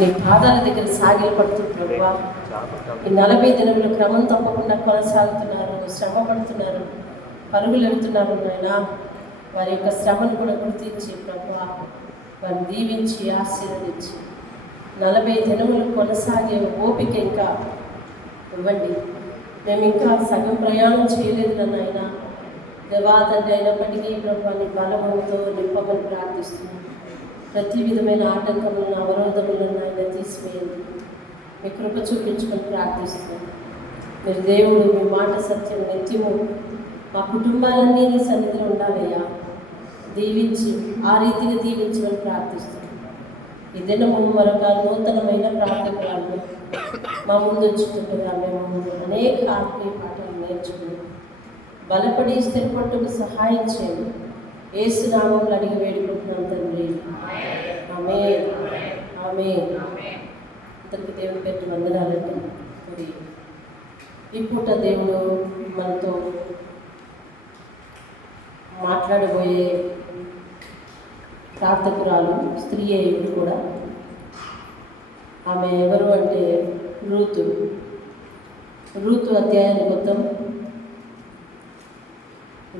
నీ పాదాల దగ్గర సాగిల పడుతుంటారు. ఈ 40 దినములు క్రమం తప్పకుండా కొనసాగుతున్నారు, శ్రమ పడుతున్నారు, పరుగులు వెళ్తున్నారు. నాయన వారి యొక్క శ్రమను కూడా గుర్తించి ప్రభువా వారిని దీవించి ఆశీర్వదించి 40 దినములు కొనసాగే ఓపిక ఇంకా ఇవ్వండి. మేము ఇంకా సగం ప్రయాణం చేయలేదు నాయన. దేవా తండ్రి అయినప్పటికీ ప్రభువాన్ని బలముతో నింపమని ప్రార్థిస్తున్నాను. ప్రతి విధమైన ఆటంకములను అవరోధములను ఆయన తీసివేయండి. మీ కృప చూపించుకొని ప్రార్థిస్తున్నాను. మీరు దేవుడు, మీ మాట సత్యం నిత్యము మా కుటుంబాలన్నీ నీ సన్నిధిలో ఉండాలయ్యా. దీవించి ఆ రీతిగా దీవించమని ప్రార్థిస్తున్నాను. ఈ దినము మరొక నూతనమైన ప్రార్థనలను మా ముందు ఉంచుతుండగా మేము అనేక ఆత్మీయ పాఠాలు నేర్చుకుని బలపడి స్థిరపట్టుకు సహాయం చేయండి. యేసు నామములో అడిగి వేడుకుంటున్నాం తండ్రి. ఆమేన్, ఆమేన్. అందరికీ దేవుని పేరు వందనాలండి. మరి ఈ పూట దేవుడు మనతో మాట్లాడబోయే ప్రార్థకురాలు స్త్రీ ఇప్పుడు కూడా. ఆమె ఎవరు అంటే రూతు అధ్యాయానికి వద్దాం.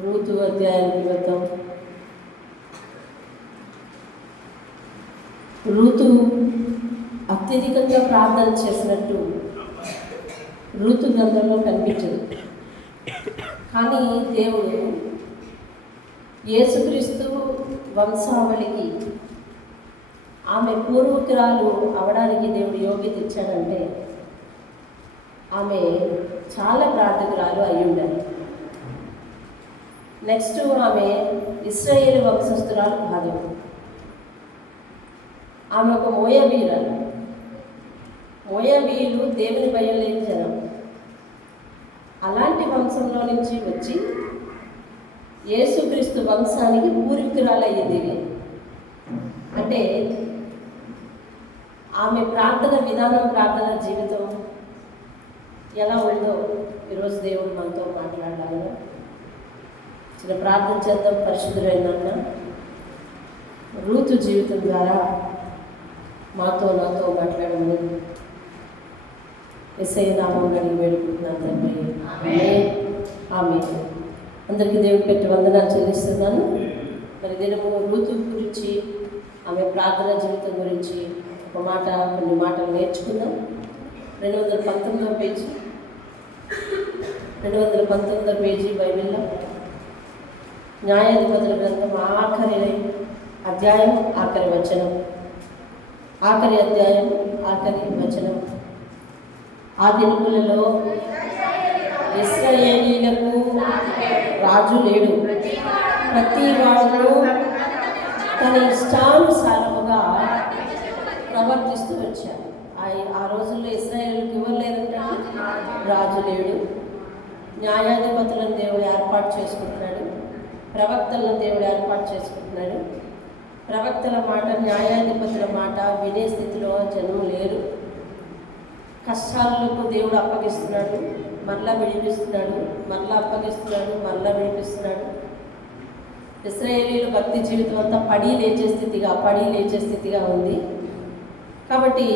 రూతు అధ్యాయానికి వద్దాం. రూతు అత్యధికంగా ప్రార్థన చేసినట్టు రూతు గ్రంథంలో కనిపించదు. కానీ దేవుడు యేసుక్రీస్తు వంశావళికి ఆమె పూర్వకురాలు అవడానికి దేవుడు యోగ్యత ఇచ్చాడంటే ఆమె చాలా ప్రార్థకురాలు అయి ఉండాలి. నెక్స్ట్ ఆమె ఇశ్రాయేలు వంశస్థురాలు కాదు. ఆమె ఒక మోయాబీరాలు. మోయాబీలు దేవుని భయం లేని జనం. అలాంటి వంశంలో నుంచి వచ్చి యేసుక్రీస్తు వంశానికి పూర్వీకురాలు అయ్యింది. అంటే ఆమె ప్రార్థన విధానం, ప్రార్థన జీవితం ఎలా ఉందో ఈరోజు దేవుడు మనతో మాట్లాడాలి. చిన్న ప్రార్థన చేద్దాం. పరిశుద్ధులైన రూతు జీవితం ద్వారా నాతో మాట్లాడమని యేసయ్య నామములో అడిగి వేడుకుంటున్నాను తండ్రి. ఆమేన్, ఆమేన్. అందరికీ దేవుడు పెట్టి వందనాలు చెల్లిస్తున్నాను. మరి దినము రూతు గురించి, ఆమె ప్రార్థన జీవితం గురించి కొన్ని మాటలు నేర్చుకుందాం. 219వ పేజీ, 219వ పేజీ బైబిల్లో న్యాయాధిపతుల గ్రంథం ఆఖరి అధ్యాయం, ఆఖరి వచనం. ఆఖరి అధ్యాయం, ఆఖరి వచనం. ఆ దినములలో ఇశ్రాయేలీయులకు రాజు లేడు, ప్రతి వాడు తన ఇష్టానుసారముగా ప్రవర్తిస్తూ వచ్చారు. ఆ రోజుల్లో ఇశ్రాయేలుకి ఎవరు లేరంటే రాజు లేడు. న్యాయాధిపతులను దేవుడు ఏర్పాటు చేసుకుంటున్నాడు, ప్రవక్తలను దేవుడు ఏర్పాటు చేసుకుంటున్నాడు. ప్రవక్తల మాట, న్యాయాధిపతుల మాట వినే స్థితిలో జనం లేరు. కష్టాలకు దేవుడు అప్పగిస్తున్నాడు, మరలా విడిపిస్తున్నాడు, మరలా అప్పగిస్తున్నాడు, మరలా విడిపిస్తున్నాడు. ఇశ్రాయేలీయుల భక్తి జీవితం అంతా పడి లేచే స్థితిగా ఉంది. కాబట్టి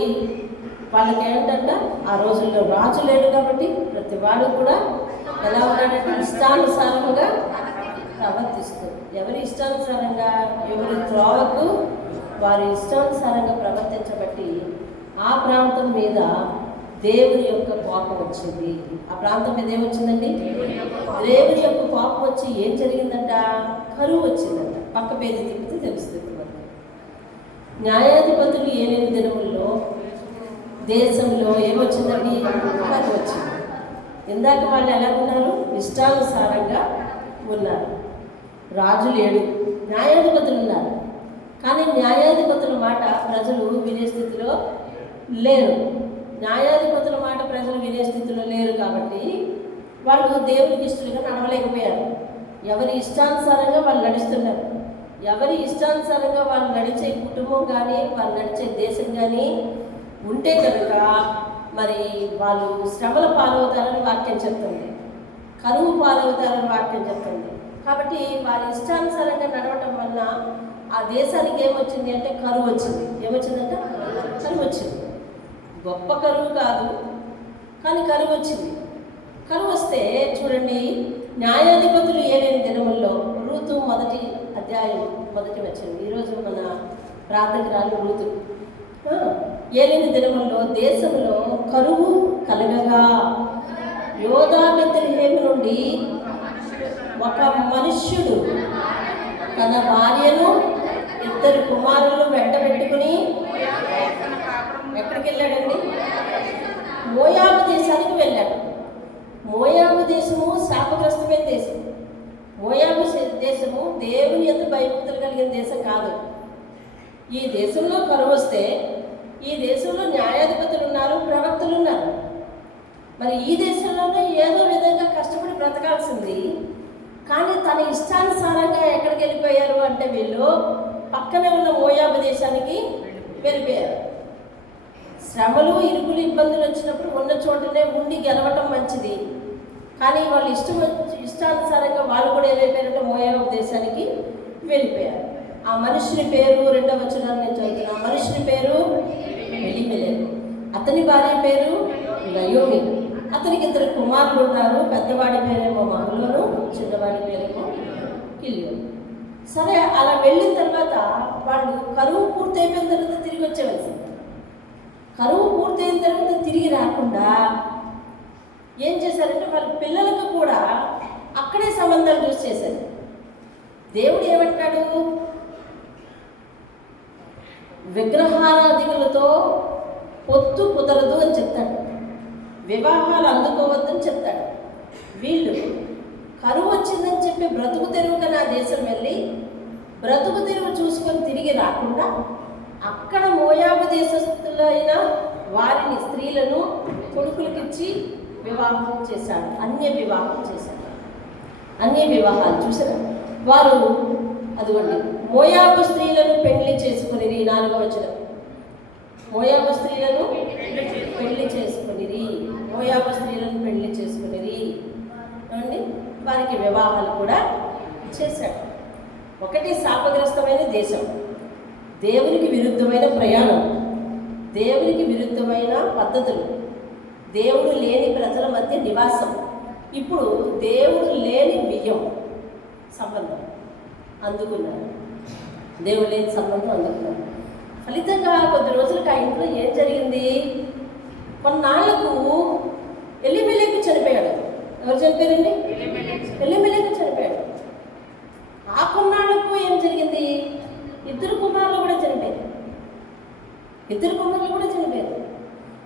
వాళ్ళకి ఏంటంటే ఆ రోజుల్లో రాజు లేడు కాబట్టి ప్రతి వాడు కూడా ఎలా ఉన్నాడంటే ఇష్టానుసారంగా ప్రవర్తిస్తూ, ఎవరి ఇష్టానుసారంగా, ఎవరి త్రోవకు వారి ఇష్టానుసారంగా ప్రవర్తించబట్టి ఆ ప్రాంతం మీద దేవుని యొక్క కోపం వచ్చింది. ఆ ప్రాంతం మీద ఏమొచ్చిందండి? దేవుని యొక్క కోపం వచ్చి ఏం జరిగిందంట? కరువు వచ్చిందంట. పక్క పేజీ తిప్పితే తెలుస్తుంది. న్యాయాధిపతులు 8 దినముల్లో దేశంలో ఏమొచ్చిందండి? కరువు వచ్చింది. ఇందాక వాళ్ళు ఎలా ఉన్నారు? ఇష్టానుసారంగా ఉన్నారు. రాజు లేడు, న్యాయాధిపతులు ఉన్నారు. కానీ న్యాయాధిపతుల మాట ప్రజలు వినే స్థితిలో లేరు. న్యాయాధిపతుల మాట ప్రజలు వినే స్థితిలో లేరు కాబట్టి వాళ్ళు దేవునికి ఇష్టలుగా నడవలేకపోయారు. ఎవరి ఇష్టానుసారంగా వాళ్ళు నడుస్తున్నారు. ఎవరి ఇష్టానుసారంగా వాళ్ళు నడిచే కుటుంబం కానీ, వాళ్ళు నడిచే దేశం కానీ ఉంటే కనుక మరి వాళ్ళు శ్రమల పాలవుతారని వాక్యం చెప్తుంది, కరువు పాలవుతారని వాక్యం చెప్తుంది. కాబట్టి వారి ఇష్టానుసారంగా నడవటం వల్ల ఆ దేశానికి ఏమొచ్చింది అంటే కరువు వచ్చింది. ఏమొచ్చిందంటే కరువు వచ్చింది. గొప్ప కరువు కాదు, కానీ కరువు వచ్చింది. కరువు వస్తే చూడండి, న్యాయాధిపతులు ఏలేని దినముల్లో రూతు 1వ అధ్యాయం 1వ వచనం. ఈరోజు మన ప్రార్థకురాలు రూతు. ఏలేని దినముల్లో దేశంలో కరువు కలగగా యోధా బెత్లెహేము నుండి ఒక మనుష్యుడు తన భార్యను 2 కుమారులను వెంట పెట్టుకుని ఎక్కడికి వెళ్ళాడండి? మోయాబు దేశానికి వెళ్ళాడు. మోయాబు దేశము శాపగ్రస్తమైన దేశం. మోయాబు దేశము దేవుని యందు భయభక్తులు కలిగిన దేశం కాదు. ఈ దేశంలో కరువు వస్తే ఈ దేశంలో న్యాయాధిపతులు ఉన్నారు, ప్రవక్తలు ఉన్నారు. మరి ఈ దేశంలోనే ఏదో విధంగా కష్టపడి బ్రతకాల్సింది. కానీ తన ఇష్టానుసారంగా ఎక్కడికి వెళ్ళిపోయారు అంటే వీళ్ళు పక్కనే ఉన్న మోయాబు దేశానికి వెళ్ళిపోయారు. శ్రమలు, ఇరుకులు, ఇబ్బందులు వచ్చినప్పుడు ఉన్న చోటనే ఉండి గెలవటం మంచిది. కానీ వాళ్ళు ఇష్టానుసారంగా వాళ్ళు కూడా ఏమైపోయారంటే మోయాబు దేశానికి వెళ్ళిపోయారు. ఆ మనుషుని పేరు 2వ వచనాన్ని నేను చదువుతున్నా. ఆ మనుషుని పేరు ఎలీమెలెకు, అతని భార్య పేరు నయోమి. అతనికి 2 కుమారులు ఉన్నారు. పెద్దవాడి పేరేమో మహలోను, చిన్నవాడి పేరేమో కిలియోను. సరే, అలా వెళ్ళిన తర్వాత వాళ్ళు కరువు పూర్తి అయిపోయిన తర్వాత తిరిగి వచ్చేవలసింది. కరువు పూర్తయిన తర్వాత తిరిగి రాకుండా ఏం చేశారంటే వాళ్ళ పిల్లలకు కూడా అక్కడే సంబంధాలు చూసి చేశారు. దేవుడు ఏమంటాడు? విగ్రహారాధికులతో పొత్తు కుదరదు అని చెప్తాడు. వివాహాలు అందుకోవద్దని చెప్తాడు. వీళ్ళు కరువు వచ్చిందని చెప్పి బ్రతుకు తెరువుగా నా దేశం వెళ్ళి బ్రతుకు తెరువు చూసుకొని తిరిగి రాకుండా అక్కడ మోయాబు దేశస్తులైన వారిని, స్త్రీలను కొడుకులకిచ్చి వివాహం చేశాడు. అన్య వివాహం చేశాడు. అన్య వివాహాలు చూసారా? వారు అదిగోండి మోయాబు స్త్రీలను పెళ్లి చేసుకుని 4వ వచనం. మోయాబు స్త్రీలను పెళ్లి చేసుకునిరి, మోయాబు స్త్రీలను పెళ్లి చేసుకునిరి అండి. వారికి వివాహాలు కూడా చేశాడు. ఒకటి శాపగ్రస్తమైన దేశం, దేవునికి విరుద్ధమైన ప్రయాణం, దేవునికి విరుద్ధమైన పద్ధతులు, దేవుడు లేని ప్రజల మధ్య నివాసం. ఇప్పుడు దేవుడు లేని బియ్యం సంబంధం అందుకున్నారు. దేవుడు లేని సంబంధం అందుకున్నారు. ఫలితంగా కొద్ది రోజులకు ఆ ఇంట్లో ఏం జరిగింది? కొన్నాళ్లకు ఎలీమెలెకు చనిపోయాడు. ఎవరు చనిపోయారండి? ఎలీమెలెకు చనిపోయాడు. ఆ కొన్నాళ్లకు ఏం జరిగింది? 2 కుమారులు కూడా చనిపోయారు. 2 కుమారులు కూడా చనిపోయారు.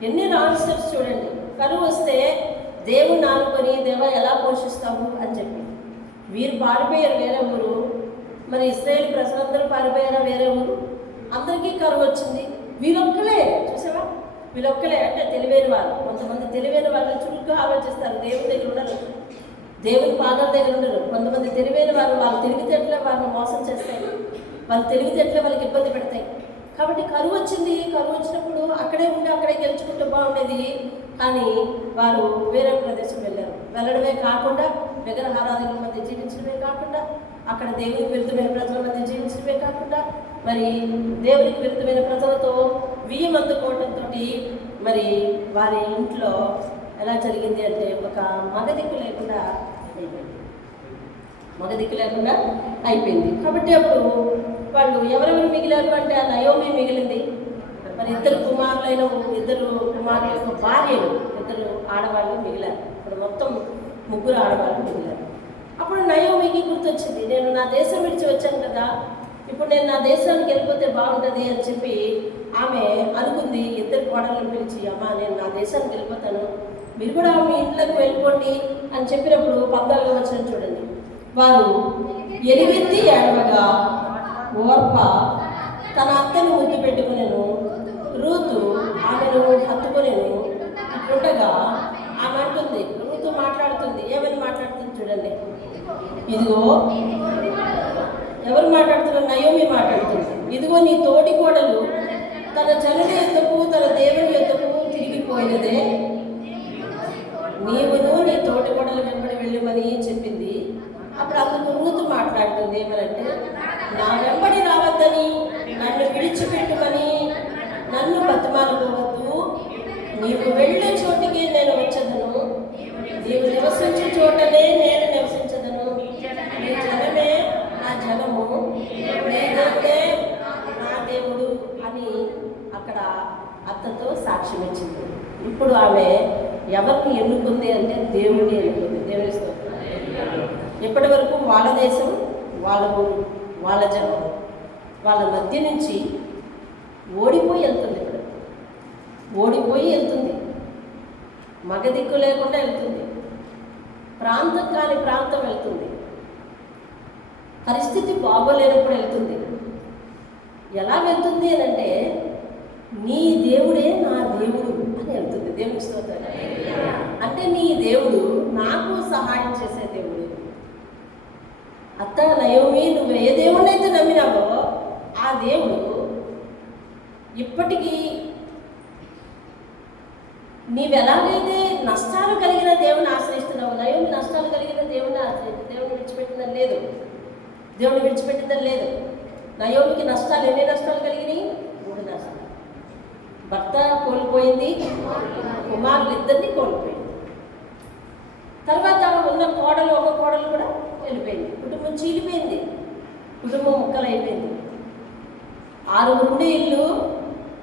ఎన్ని రాంగ్ స్టెప్స్ చూడండి. కరువు వస్తే దేవుని ఆనుకొని, దేవా ఎలా పోషిస్తాము అని చెప్పి వీరు పారిపోయారు వేరే ఊరు. మరి ఇశ్రాయేలు ప్రజలందరూ పారిపోయారా వేరే ఊరు? అందరికీ కరువు వచ్చింది. వీళ్ళొక్కలే చూసావా? వీళ్ళొక్కలే అంటే తెలివైన వాళ్ళు. కొంతమంది తెలివైన వాళ్ళు చురుగ్గా ఆలోచిస్తారు, దేవుని దగ్గర ఉండరు, దేవుని పాదాల దగ్గర ఉండరు. కొంతమంది తెలివైన వాళ్ళు, వాళ్ళ తెలివితేటలే వాళ్ళని మోసం చేస్తాయి, వాళ్ళ తెలివితేటలే వాళ్ళకి ఇబ్బంది పెడతాయి. కాబట్టి కరువు వచ్చింది. కరువు వచ్చినప్పుడు అక్కడే ఉండి అక్కడే గెలుచుకుంటూ బాగుండేది. కానీ వారు వేరే ప్రదేశం వెళ్ళారు. వెళ్ళడమే కాకుండా విగ్రహారాధకుల మధ్య జీవించడమే కాకుండా అక్కడ దేవునికి విరుద్ధమైన ప్రజల మధ్య జీవించడమే కాకుండా మరి దేవునికి విరుద్ధమైన ప్రజలతో బియ్యం అందుకోవడంతో మరి వారి ఇంట్లో ఎలా జరిగింది అంటే ఒక మగదిక్కు లేకుండా అయిపోయింది. కాబట్టి అప్పుడు వాళ్ళు ఎవరెవరు మిగిలారు అంటే ఆ నయోమి మిగిలింది. మరి 2 కుమారులైన 2 కుమారుల యొక్క భార్యలు, 2 ఆడవాళ్ళు మిగిలారు. ఇప్పుడు మొత్తం 3 ఆడవాళ్ళు మిగిలారు. అప్పుడు నయోమికి గుర్తొచ్చింది, నేను నా దేశం విడిచి వచ్చాను కదా, ఇప్పుడు నేను నా దేశానికి వెళ్ళిపోతే బాగుంటుంది అని చెప్పి ఆమె అనుకుంది. 2 కోడళ్ళను పిలిచి, అమ్మ నేను నా దేశానికి వెళ్ళిపోతాను, మీరు కూడా మీ ఇంట్లోకి వెళ్ళిపోండి అని చెప్పినప్పుడు 14వ వచనం చూడండి. వారు ఎలుగెత్తి ఏడవగా ఓర్ప తన అత్తను ముద్దు పెట్టుకునేను, రూతు ఆమెను హత్తుకునేను. ఇట్లుండగా ఆమె అంటుంది, రూతు మాట్లాడుతుంది. ఏమని మాట్లాడుతుంది చూడండి. ఇదిగో ఎవరు మాట్లాడుతున్నారు? నయోమి మాట్లాడుతుంది. ఇదిగో నీ తోటి కోడలు తన జనుల యొద్దకు, తన దేవుని యొద్దకు తిరిగిపోయినదే, నీవును నీ తోటి కోడలు వెంబడి వెళ్ళమని చెప్పింది. అప్పుడు అందుకు రూతు మాట్లాడుతుంది ఏమనంటే, నా వెంబడి రావద్దని, నన్ను విడిచిపెట్టుమని నన్ను బతిమాలుకోవద్దు, అక్కడ అత్తతో సాక్ష్యం ఇచ్చింది. ఇప్పుడు ఆమె ఎవరిని ఎన్నుకుంది అంటే దేవుడిని ఎన్నుకుంది. దేవుని స్తోత్రం. ఇప్పటి వరకు వాళ్ళ దేశం, వాళ్ళ ఊరు, వాళ్ళ జనం, వాళ్ళ మధ్య నుంచి ఓడిపోయి వెళ్తుంది. ఇప్పుడు ఓడిపోయి వెళ్తుంది, మగ దిక్కు లేకుండా వెళ్తుంది, ప్రాంతం కాని ప్రాంతం వెళ్తుంది, పరిస్థితి బాగోలేనప్పుడు వెళ్తుంది. ఎలా వెళ్తుంది అని అంటే నీ దేవుడే నా దేవుడు అని వెళ్తుంది. దేవుని స్తోత్రం. అంటే నీ దేవుడు నాకు సహాయం చేసే దేవుడు. అత్త నయోమి, నువ్వు ఏ దేవుడినైతే నమ్మినావో ఆ దేవుడు ఇప్పటికీ నీవెలాగైతే నష్టాలు కలిగిన దేవుని ఆశ్రయిస్తున్నావు, నయోమి నష్టాలు కలిగిన దేవుని ఆశ్రయించి దేవుని విడిచిపెట్టిందని లేదు. దేవుని విడిచిపెట్టిందని లేదు. నయోమికి నష్టాలు, ఎన్ని నష్టాలు కలిగినాయి? 3 నష్టాలు. భర్త కోల్పోయింది, కుమారులు ఇద్దరిని కోల్పోయింది. తర్వాత ఉన్న కోడలు, ఒక కోడలు కూడా వెళ్ళిపోయింది. కుటుంబం చీలిపోయింది, కుటుంబం ముక్కలైపోయింది. 6 ఉండే ఇల్లు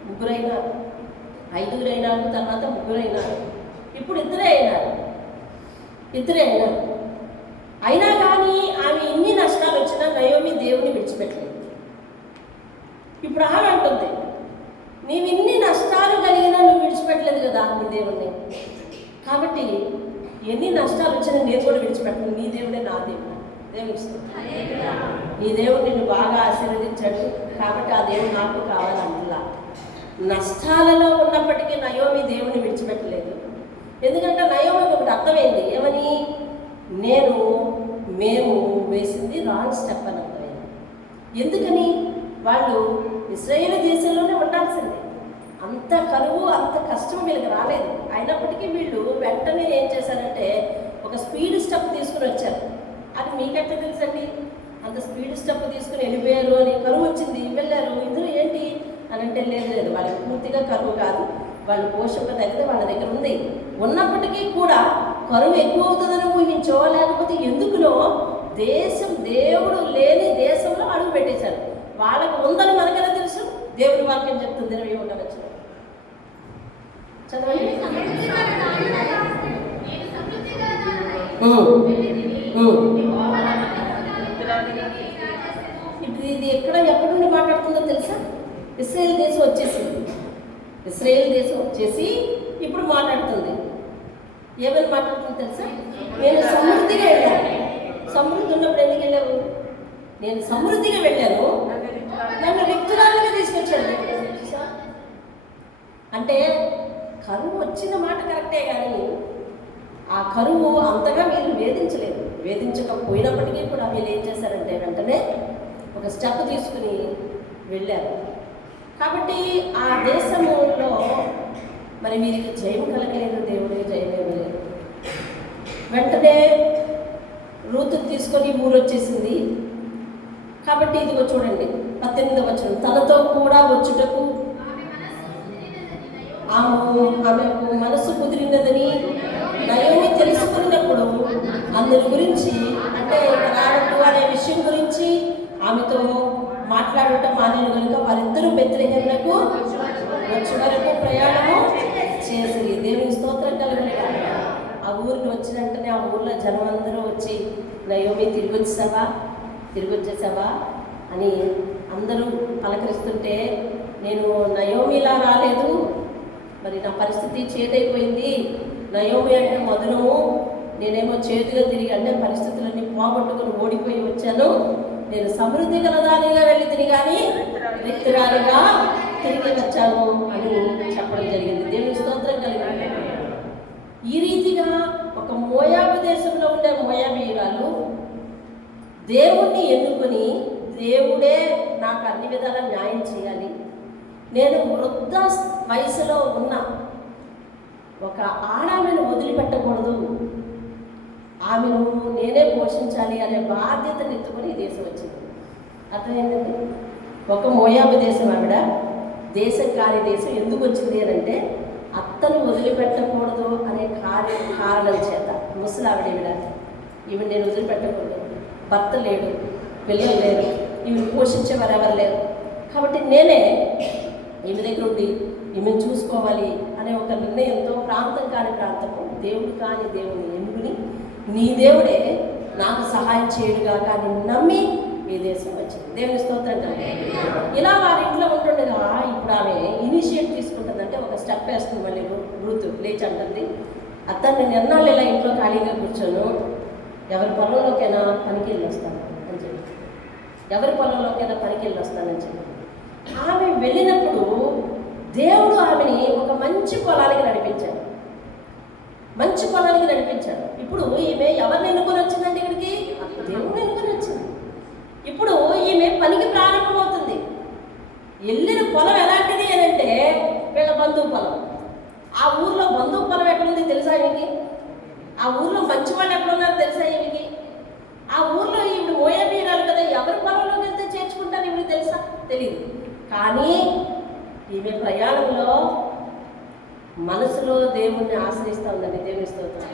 3 అయినారు, 5 అయినారు, తర్వాత 3 అయినారు, ఇప్పుడు 2 అయినారు. అయినా కానీ ఆమె ఇన్ని నష్టాలు వచ్చినా నయోమి దేవుని విడిచిపెట్టలేదు. ఇప్పుడు ఆమె అంటుంది, నీవు ఇన్ని నష్టాలు కలిగినా నువ్వు విడిచిపెట్టలేదు కదా నీ దేవుణ్ణి, కాబట్టి ఎన్ని నష్టాలు వచ్చినా నేను కూడా విడిచిపెట్టను. నీ దేవుడే నా దేవుడు. దేవుని నీ దేవుడు నిన్ను బాగా ఆశీర్వదించాడు, కాబట్టి ఆ దేవుడు నాకు కావాలంటున్నా. నష్టాలలో ఉన్నప్పటికీ నయోమి దేవుని విడిచిపెట్టలేదు. ఎందుకంటే నయోమికి ఒకటి అర్థమైంది, ఏమని? మేము వేసింది రాంగ్ స్టెప్ అని అర్థమైంది. ఎందుకని? వాళ్ళు ఇశ్రాయేలు దేశంలోనే ఉండాల్సిందే. అంత కరువు, అంత కష్టం వీళ్ళకి రాలేదు. అయినప్పటికీ వీళ్ళు వెంటనే ఏం చేశారంటే ఒక స్పీడ్ స్టెప్ తీసుకుని వచ్చారు. అది మీకెట్లా తెలుసండి? అంత స్పీడ్ స్టెప్ తీసుకుని వెళ్ళిపోయారు అని. కరువు వచ్చింది, వెళ్ళారు. ఇందులో ఏంటి అని అంటే లేదు, వాళ్ళకి పూర్తిగా కరువు కాదు, వాళ్ళు పోషక తగ్గితే వాళ్ళ దగ్గర ఉంది. ఉన్నప్పటికీ కూడా కరువు ఎక్కువ అవుతుందని ఊహించో, లేకపోతే ఎందుకునో దేవుడు లేని దేశంలో అడుగు పెట్టేశారు. వాళ్ళకు ఉందని మనకెలా తెలుసు? దేవుడి వాక్యం చెప్తుంది. 21వ వచనం చదవండి. ఇప్పుడు ఇది ఎక్కడ నుండి మాట్లాడుతుందో తెలుసా? ఇశ్రాయేల్ దేశం వచ్చేసింది. ఇశ్రాయేల్ దేశం వచ్చేసి ఇప్పుడు మాట్లాడుతుంది. ఏమని మాట్లాడుతుందో తెలుసా? నేను సమృద్ధిగా వెళ్ళాను. సమృద్ధి ఉన్నప్పుడు ఎందుకు వెళ్ళావు? నేను సమృద్ధిగా వెళ్ళాను, నన్ను వ్యక్తురాలుగా తీసుకొచ్చాను. అంటే కరువు వచ్చిన మాట కరెక్టే, కానీ ఆ కరువు అంతగా వీళ్ళు వేధించలేదు. వేధించకపోయినప్పటికీ కూడా వీళ్ళు ఏం చేశారంటే వెంటనే ఒక స్టెప్ తీసుకుని వెళ్ళారు. కాబట్టి ఆ దేశంలో మరి వీరికి జయం కలగలేదు, దేవుడికి జయం ఇవ్వలేదు. వెంటనే రూతు తీసుకొని ఊరు వచ్చేసింది. కాబట్టి ఇదిగో చూడండి 18వ వచనం, తనతో కూడా వచ్చుటకు ఆమెకు మనసు కుదిరినదని నయోమి తెలుసుకున్నప్పుడు అందరి గురించి, అంటే రావట్టు అనే విషయం గురించి ఆమెతో మాట్లాడటం మానేను కనుక వారిద్దరూ బెత్లెహేమునకు వచ్చే వరకు ప్రయాణము చేసి. దేవుని స్తోత్రం కలుగును. ఆ ఊరికి వచ్చిన వెంటనే ఆ ఊర్లో జనం అందరూ వచ్చి, నయోమి తిరిగి వచ్చేసావా అని అందరూ పలకరిస్తుంటే, నేను నయోమిలా రాలేదు, మరి నా పరిస్థితి చేదైపోయింది. నయోమి అంటే మధురము, నేనేమో చేతుగా తిరిగి, అంటే పరిస్థితులన్నీ పోగొట్టుకుని ఓడిపోయి వచ్చాను. నేను సమృద్ధి గలదానిగా వెళ్ళి తిరిగి కానీ వ్యక్తిరాలుగా తిరిగి వచ్చాను అని చెప్పడం జరిగింది. దేవుని స్తోత్రం కలిగింది. ఈ రీతిగా ఒక మోయాబు దేశంలో ఉండే మోయాబీయురాలు దేవుణ్ణి ఎన్నుకొని, దేవుడే నాకు అన్ని విధాలా న్యాయం చేయాలి, నేను వృద్ధ వయసులో ఉన్న ఒక ఆడామెను వదిలిపెట్టకూడదు, ఆమెను నేనే పోషించాలి అనే బాధ్యతను ఎత్తుకొని ఈ దేశం వచ్చింది. అర్థమైందండి? ఒక మోయాబు దేశం ఆవిడ దేశం కాని దేశం ఎందుకు వచ్చింది అని అంటే, అత్తను వదిలిపెట్టకూడదు అనే కారణం చేత. ముసలావిడ ఈవిడ నేను వదిలిపెట్టకూడదు, భర్త లేడు, పిల్లలు లేరు, ఈవిడ పోషించేవారు ఎవరు లేరు, కాబట్టి నేనే ఈమె దగ్గర ఉండి ఈమెను చూసుకోవాలి అనే ఒక నిర్ణయంతో ప్రాంతం కాని ప్రాంతము, దేవుడు కాని దేవుని ఎన్నుకుని నీ దేవుడే నాకు సహాయం చేయడుగా కానీ నమ్మి ఈ దేశం వచ్చింది. దేవుని స్తోత్రం కదా. ఇలా వారి ఇంట్లో ఉంటుండగా ఇప్పుడు ఆమె ఇనిషియేట్ తీసుకుంటుందంటే ఒక స్టెప్ వేస్తుంది. మళ్ళీ రూతు లేచి అంటుంది, అతను నేను ఎన్నాళ్ళు ఇలా ఇంట్లో ఖాళీగా కూర్చోను, ఎవరి పొలంలోకైనా పనికి వెళ్ళి వస్తాను అని చెప్పి, ఎవరి పొలంలోకైనా పనికి వెళ్ళి వస్తానని చెప్పి ఆమె వెళ్ళినప్పుడు దేవుడు ఆమెని ఒక మంచి పొలానికి నడిపించాడు. మంచి పొలానికి నడిపించాడు. ఇప్పుడు ఈమె ఎవరిని ఎన్నుకొని వచ్చిందంటే ఇక్కడికి? దేవుడిని ఎన్నుకొని వచ్చింది. ఇప్పుడు ఈమె పనికి ప్రారంభమవుతుంది. వెళ్ళిన పొలం ఎలాంటిది అని అంటే వీళ్ళ బంధువు పొలం. ఆ ఊర్లో బంధువు పొలం ఎక్కడుంది తెలుసా ఈమెకి? ఆ ఊర్లో మంచి వాళ్ళు ఎక్కడున్నారో తెలుసా ఈమెకి? ఆ ఊర్లో ఇప్పుడు మోయాబీరాలు కదా, ఎవరి పొలంలోకి వెళ్తే చేర్చుకుంటారు ఈమెకి తెలుసా? తెలియదు. కానీ ఈమె ప్రయాణంలో మనసులో దేవుణ్ణి ఆశ్రయిస్తూ ఉందండి. దేవుని స్తోత్రం.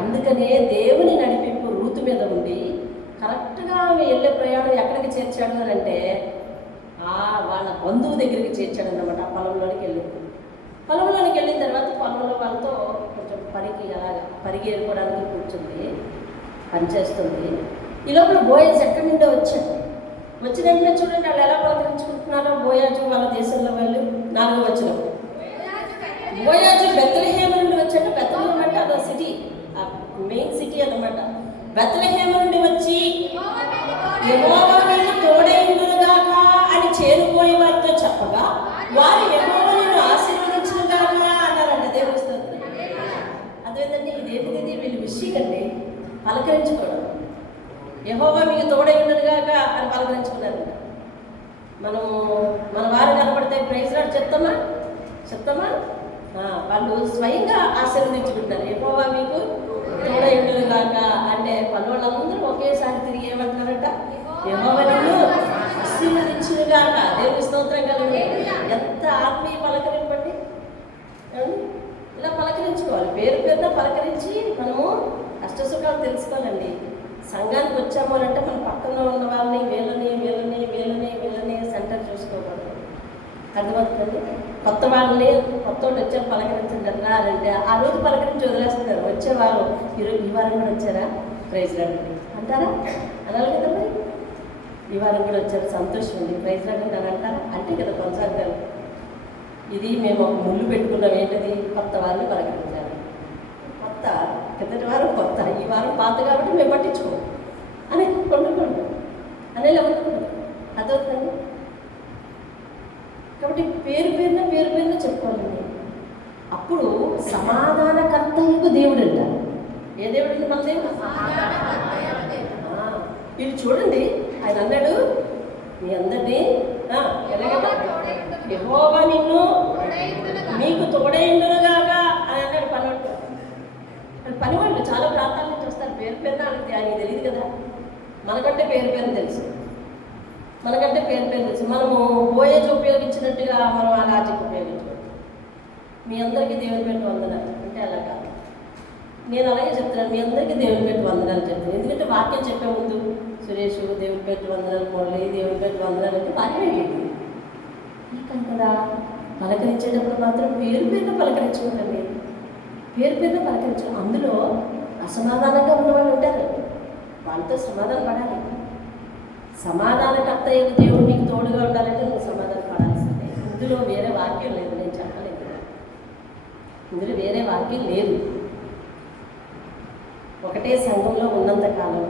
అందుకనే దేవుని నడిపింపు రూతు మీద ఉండి కరెక్ట్గా ఆమె వెళ్ళే ప్రయాణం ఎక్కడికి చేర్చాడు అని అంటే వాళ్ళ బంధువు దగ్గరికి చేర్చాడు అన్నమాట. ఆ పొలంలోనికి వెళ్ళింది. పొలంలోనికి వెళ్ళిన తర్వాత పొలంలో వాళ్ళతో కొంచెం పరిగి వెళ్ళిపోవడానికి కూర్చుంది, పనిచేస్తుంది. ఈ లోపల బోయజ్ ఎక్కడి నుండో వచ్చాడు. వచ్చిన వెంటనే చూడండి వాళ్ళు ఎలా పలకరించుకుంటున్నారో. బోయాజు వాళ్ళ దేశంలో వాళ్ళు 4వ వచనం. బోయాజు బెత్లెహేము నుండి వచ్చాడు. బెత్లెహేము అంటే అదో సిటీ, మెయిన్ సిటీ అన్నమాట. బెత్లెహేము నుండి వచ్చి యెహోవా నీకు తోడైయుండునుగాక అని చేరుకోయే వారితో చెప్పగా వారు యెహోవా నిన్ను ఆశీర్వదించునుగాక అన్నారంట. దేవుని స్తోత్రం. అదేంటంటే ఇదేమిది వీళ్ళు విషయం అండి, పలకరించుకోవడం. యెహోవా మీకు తోడైయుండునుగాక అని పలకరించుకున్నారంట. మనము మన వారు కనపడితే ప్రైజ్ లార్డ్ చెప్తామా? వాళ్ళు స్వయంగా ఆశీర్వదించుకుంటారు. యెహోవా మీకు తోడైయుండునుగాక అంటే పనులందరూ ఒకేసారి తిరిగి ఏమంటారట? యెహోవా నిన్ను ఆశీర్వదించునుగాక. దేవుని స్తోత్రం కలండి. ఎంత ఆత్మీయ పలకరింపండి. ఇలా పలకరించుకోవాలి. పేరు పేరున పలకరించి మనము కష్టసుఖాలు తెలుసుకోవాలండి. సంఘానికి వచ్చాము అని అంటే మన పక్కన ఉన్న వాళ్ళని వీళ్ళని సెంటర్ చూసుకోకూడదు. అర్థమవుతుంది. కొత్త వాళ్ళని కొత్త వాళ్ళు వచ్చారు పలకరించండి అని అంటే ఆ రోజు పలకరించి వదిలేస్తున్నారు. వచ్చేవారు ఈ వారం కూడా వచ్చారా ప్రైజ్ లార్డ్ అంటారా? అనాలి కదా. మరి ఈ వారం కూడా వచ్చారు, సంతోషం ఉంది, ప్రైజ్ లార్డ్ అని అంటారా? అంటే కదా కొనసాగుతారు. ఇది మేము ఒక ముళ్ళు పెట్టుకున్నాం. ఏంటది? కొత్త వారిని పలకరించాలి. కొత్త కిందటి వారం కొత్త, ఈ వారం పాత కాబట్టి మేము పట్టించుకోము అని కొండుకోండి అనేలా ఉండకూడదు. అదవుతుంది. కాబట్టి పేరు పేరున చెప్పుకోవాలండి. అప్పుడు సమాధానకర్తయ్యకు దేవుడు అంటారు. ఏ దేవుడు? మన దేవుడు. వీళ్ళు చూడండి, ఆయన అన్నాడు మీ అందరినీ ఎలాగ యెహోవా నిన్ను మీకు తోడైయుండునుగాక అని అన్నాడు. పనివాళ్ళు చాలా ప్రాంతాల నుంచి వస్తారు. పేరు పేరున ఆయన తెలియదు కదా. మనకంటే పేరు తెలుసు. మనము బోయేజ్ ఉపయోగించినట్టుగా మనం ఆ లాజిక్ ఉపయోగించుకోవాలి. మీ అందరికీ దేవుని పెట్టి వందనాలు అంటే అలా కాదు. నేను అలాగే చెప్తున్నాను, మీ అందరికీ దేవుని పెట్టి వందనాలు చెప్తాను. ఎందుకంటే వాక్యం చెప్పే ముందు సురేష్ దేవుని పెట్టి వందనాలు, మురళి దేవుని పెట్టి వందనాలు అంటే వాక్యం ఏంటి? కదా పలకరించేటప్పుడు మాత్రం పేరున పలకరించుకుంటుంది. పేరున పలకరించు. అందులో అసమాధానంగా ఉన్నవాళ్ళు ఉంటారు, వాళ్ళతో సమాధానం పడాలి. సమాధానకర్త దేవుడు నీకు తోడుగా ఉండాలంటే నువ్వు సమాధానం పడాల్సిందే. ఇందులో వేరే వాక్యం లేదు. నేను చెప్పలేదు, ఇందులో వేరే వాక్యం లేదు. ఒకటే సంఘంలో ఉన్నంతకాలం,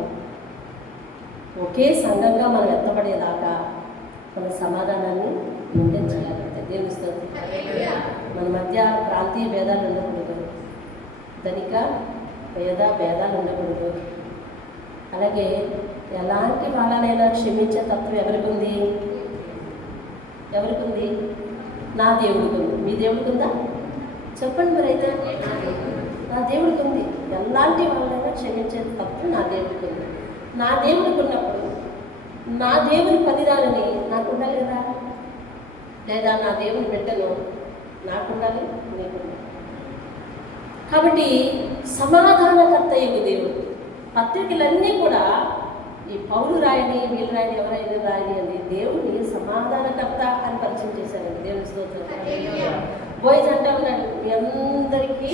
ఒకే సంఘంగా మనం ఎత్తపడేదాకా మన సమాధానాన్ని మెయింటైన్ చేయాలంటే దేవుని స్తోత్రం. మన మధ్య ప్రాంతీయ భేదాలు ఉండకూడదు, ధనిక భేదాలు ఉండకూడదు. అలాగే ఎలాంటి వాళ్ళనైనా క్షమించే తత్వం ఎవరికి ఉంది? నా దేవుడికి ఉంది. మీ దేవుడికి ఉందా? చెప్పండి. మరి అయితే నా దేవుడికి ఉంది. ఎలాంటి వాళ్ళైనా క్షమించే తత్వం నా దేవుడికి ఉంది. నా దేవుడికి ఉన్నప్పుడు నా దేవుని పనిదాలని నాకు ఉండాలి కదా, లేదా నా దేవుని బిడ్డను నాకు ఉండాలి, నీకు. కాబట్టి సమాధానకర్త యొక్క దేవుడు. పత్రికలన్నీ కూడా ఈ పౌలు రాయని వీళ్ళు రాయని ఎవరైనా రాయని అండి, దేవుని సమాధానకర్త అని పరిచయం చేశారండి. దేవుని స్తోత్రం. బోయస్ అంటే ఉన్నాడు, మీ అందరికీ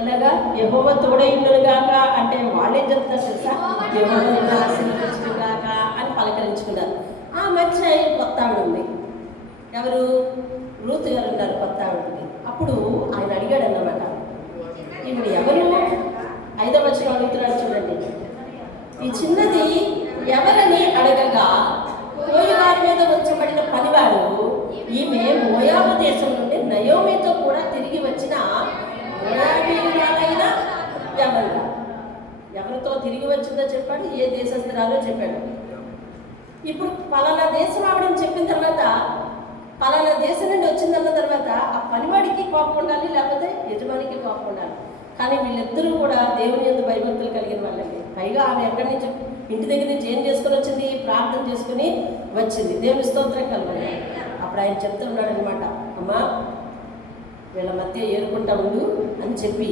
ఎలాగా యెహోవా తోడైండుగాక అంటే వాళ్ళేం చెప్తారు తెలుసా, యెహోవా ఆశీర్వదించుగాక అని పలకరించుకున్నారు. ఆ మధ్య కొత్త ఆవిడ ఉంది, ఎవరు, రూతు గారు ఉన్నారు కొత్త ఆవిడకి. అప్పుడు ఆయన అడిగాడు అన్నమాట, ఈవిడ ఎవరు? 5వ వచనం అడుగుతున్నాడు చూడండి. ఈ చిన్నది ఎవరని అడగగా మోయాబు మీద ఉంచబడిన పనివాడు, ఈమె మోయాబు దేశం నుండి నయోమితో కూడా తిరిగి వచ్చిన మోయాబీయురాలైన ఎవరు. ఎవరితో తిరిగి వచ్చిందో చెప్పాడు, ఏ దేశస్థురాలో చెప్పాడు. ఇప్పుడు పలానా దేశం ఆవిడని చెప్పిన తర్వాత, పలానా దేశం నుండి వచ్చిందన్న తర్వాత ఆ పనివాడికి కోపం ఉండాలి, లేకపోతే యజమానికి కోపం ఉండాలి. కానీ వీళ్ళిద్దరూ కూడా దేవుని యందు భయభక్తులు కలిగిన వాళ్ళండి. పైగా ఆమె ఎక్కడి నుంచి, ఇంటి దగ్గర నుంచి ఏం చేసుకొని వచ్చింది, ప్రార్థన చేసుకుని వచ్చింది. దేవుని స్తోత్రం కలుగుతుంది. అప్పుడు ఆయన చెప్తున్నాడు అనమాట, అమ్మా వీళ్ళ మధ్య ఏరుకుంటా ఉండు అని చెప్పి,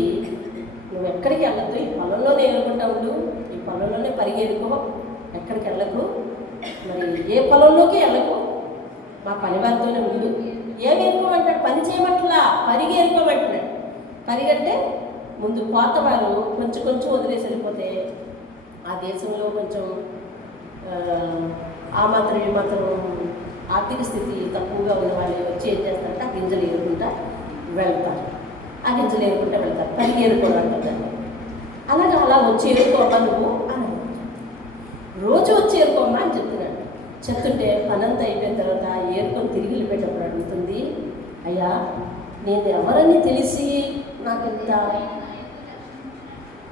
నువ్వు ఎక్కడికి వెళ్ళద్దు, ఈ పొలంలోనే ఏరుకుంటా ఉండు, ఈ పొలంలోనే పరిగెరుకో, ఎక్కడికి వెళ్ళకు, మరి ఏ పొలంలోకి వెళ్ళకు, మా పనివారితోనే ఉండు. ఏం ఏరుకోమంటాడు, పని చేయమట్లా, పరిగి ఏరుకోమంటున్నాడు. పరిగంటే ముందు కోతవారు కొంచెం కొంచెం వదిలేసి వెళ్ళిపోతే ఆ దేశంలో కొంచెం ఆ మాత్రం ఈ మాత్రం ఆర్థిక స్థితి తక్కువగా ఉన్న వాళ్ళు వచ్చి ఏం చేస్తారంటే ఆ గింజలు ఏరుకుంటా వెళ్తారు. ఆ గింజలు ఏరుకుంటా వెళ్తారు, పరిగి ఏరుకోవడానికి. అలాగే అలా వచ్చి ఏరుకోమ్మా నువ్వు అని, రోజు వచ్చి ఏరుకోమ్మా అని చెప్తున్నాడు. చెప్తుంటే పనంతా అయిపోయిన తర్వాత ఏరుకొని తిరిగి వెళ్ళిపోయేటప్పుడు అడుగుతుంది, అయ్యా నేను ఎవరని తెలిసి నాకు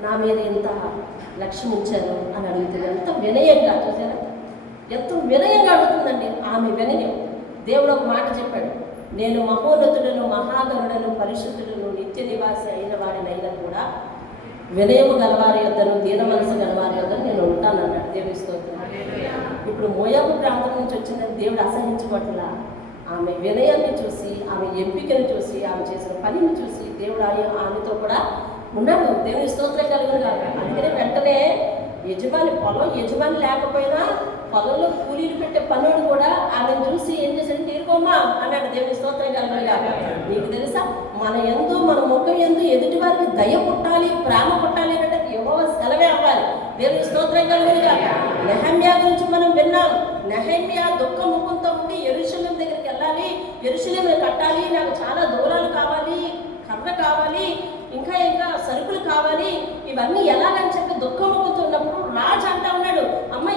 నా మీద ఎంత లక్ష్యం ఉంచారు అని అడుగుతుంది. ఎంత వినయంగా, చూసారా ఎంత వినయంగా అడుగుతుందండి ఆమె వినయం. దేవుడు ఒక మాట చెప్పాడు, నేను మహోన్నతులను మహాగణులను పరిశుద్ధులను నిత్య నివాసి అయిన వాడినైనా కూడా వినయము గలవారి యొద్దను దీన మనసు గలవారి యొద్దను నేను ఉంటానన్నాడు. దేవుని స్తోత్రం. ఇప్పుడు మోయాబు ప్రాంతం నుంచి వచ్చిందని దేవుడు అసహించుకోవట్లా. ఆమె వినయాన్ని చూసి, ఆమె ఎంపికను చూసి, ఆమె చేసిన పనిని చూసి దేవుడు ఆమెతో కూడా ఉన్నాడు. దేవుని స్తోత్రం కలుగును కాదు. అందుకనే వెంటనే యజమాని, పొలం యజమాని లేకపోయినా పొలంలో కూలీలు పెట్టే పనులు కూడా ఆమెను చూసి ఏం చేశాడు, తీరుకోమ్మా అన్నాడు. దేవుని స్తోత్రం కలుగును కాదు. నీకు తెలుసా, మన యందు మన ముఖం యందు ఎదుటి వారికి దయ పుట్టాలి, ప్రేమ పుట్టాలి అంటే యెహోవా సెలవే అవ్వాలి. దేవుని స్తోత్రం కలుగును కాదు. నెహెమ్యా గురించి మనం విన్నాం. నెహెమ్యా దుఃఖ ముఖంతో ఉండి యెరూషలేము దగ్గరికి వెళ్ళాలి, యెరూషలేము కట్టాలి, నాకు చాలా దూరాలు కావాలి, కర్ర కావాలి, ఇంకా ఇంకా సరుకులు కావాలి, ఇవన్నీ ఎలాగని చెప్పి దుఃఖముఖంతో ఉన్నప్పుడు రాజు అంటా ఉన్నాడు, అమ్మ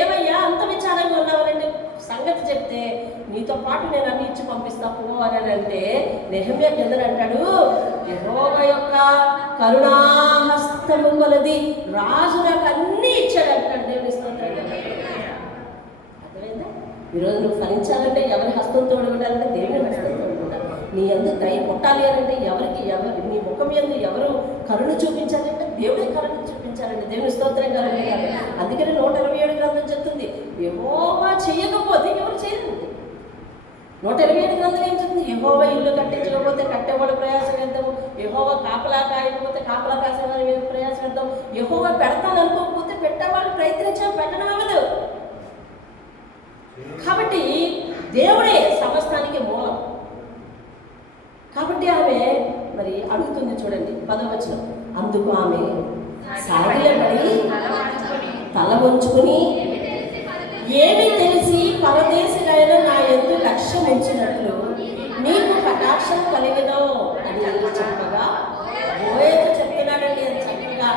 ఏమయ్యా అంత విచారంగా ఉన్నావనండి సంగతి చెప్తే నీతో పాటు నేను అన్ని ఇచ్చి పంపిస్తా పోవాలని అంటే నెహెమ్యా కింద అంటాడు, యెహోవా యొక్క కరుణాహస్తము కొలది రాజు నాకు అన్నీ ఇచ్చాడు అంటాడు. దేవుని స్తోత్రం. అర్థమైందా? ఈరోజు నువ్వు ఫలించాలంటే ఎవరి హస్తంతో ఉండాలంటే దేవుని హస్తంతో ఉండాలి. నీ యందు దయ పుట్టాలి అని అంటే ఎవరు నీ ముఖం యందు ఎవరు కరుణ చూపించాలంటే దేవుడే కరుణ చూపించాలండి. దేవుని స్తోత్రం కలుగును కాదు. అందుకని 127 గ్రంథం చెప్తుంది, యెహోవా చేయకపోతే ఎవరు చేయరు. 127 గ్రంథం ఏం చెప్తుంది, యెహోవా ఇల్లు కట్టించకపోతే కట్టేవాడు ప్రయాసం చేద్దాము, యెహోవా కాపలా కాయకపోతే కాపలా కాసేవారి మీద ప్రయాసం చేద్దాం, యెహోవా పెడతాను అనుకోకపోతే పెట్టేవాళ్ళు ప్రయత్నించాం, పెట్టడం అవ్వదు. కాబట్టి దేవుడే సమస్తానికి మూలం. కాబట్టి ఆమె మరి అడుగుతుంది చూడండి 10వ వచనం, అందుకు ఆమె సాగిలపడి తల వంచుకుని ఏమి తెలిసి పరదేశులైన నా యందు లక్ష్యం ఉంచినట్లు నీకు కటాక్షం కలిగినో అని చెప్పగా బోయజు చెప్తున్నాడండి అని చక్కగా,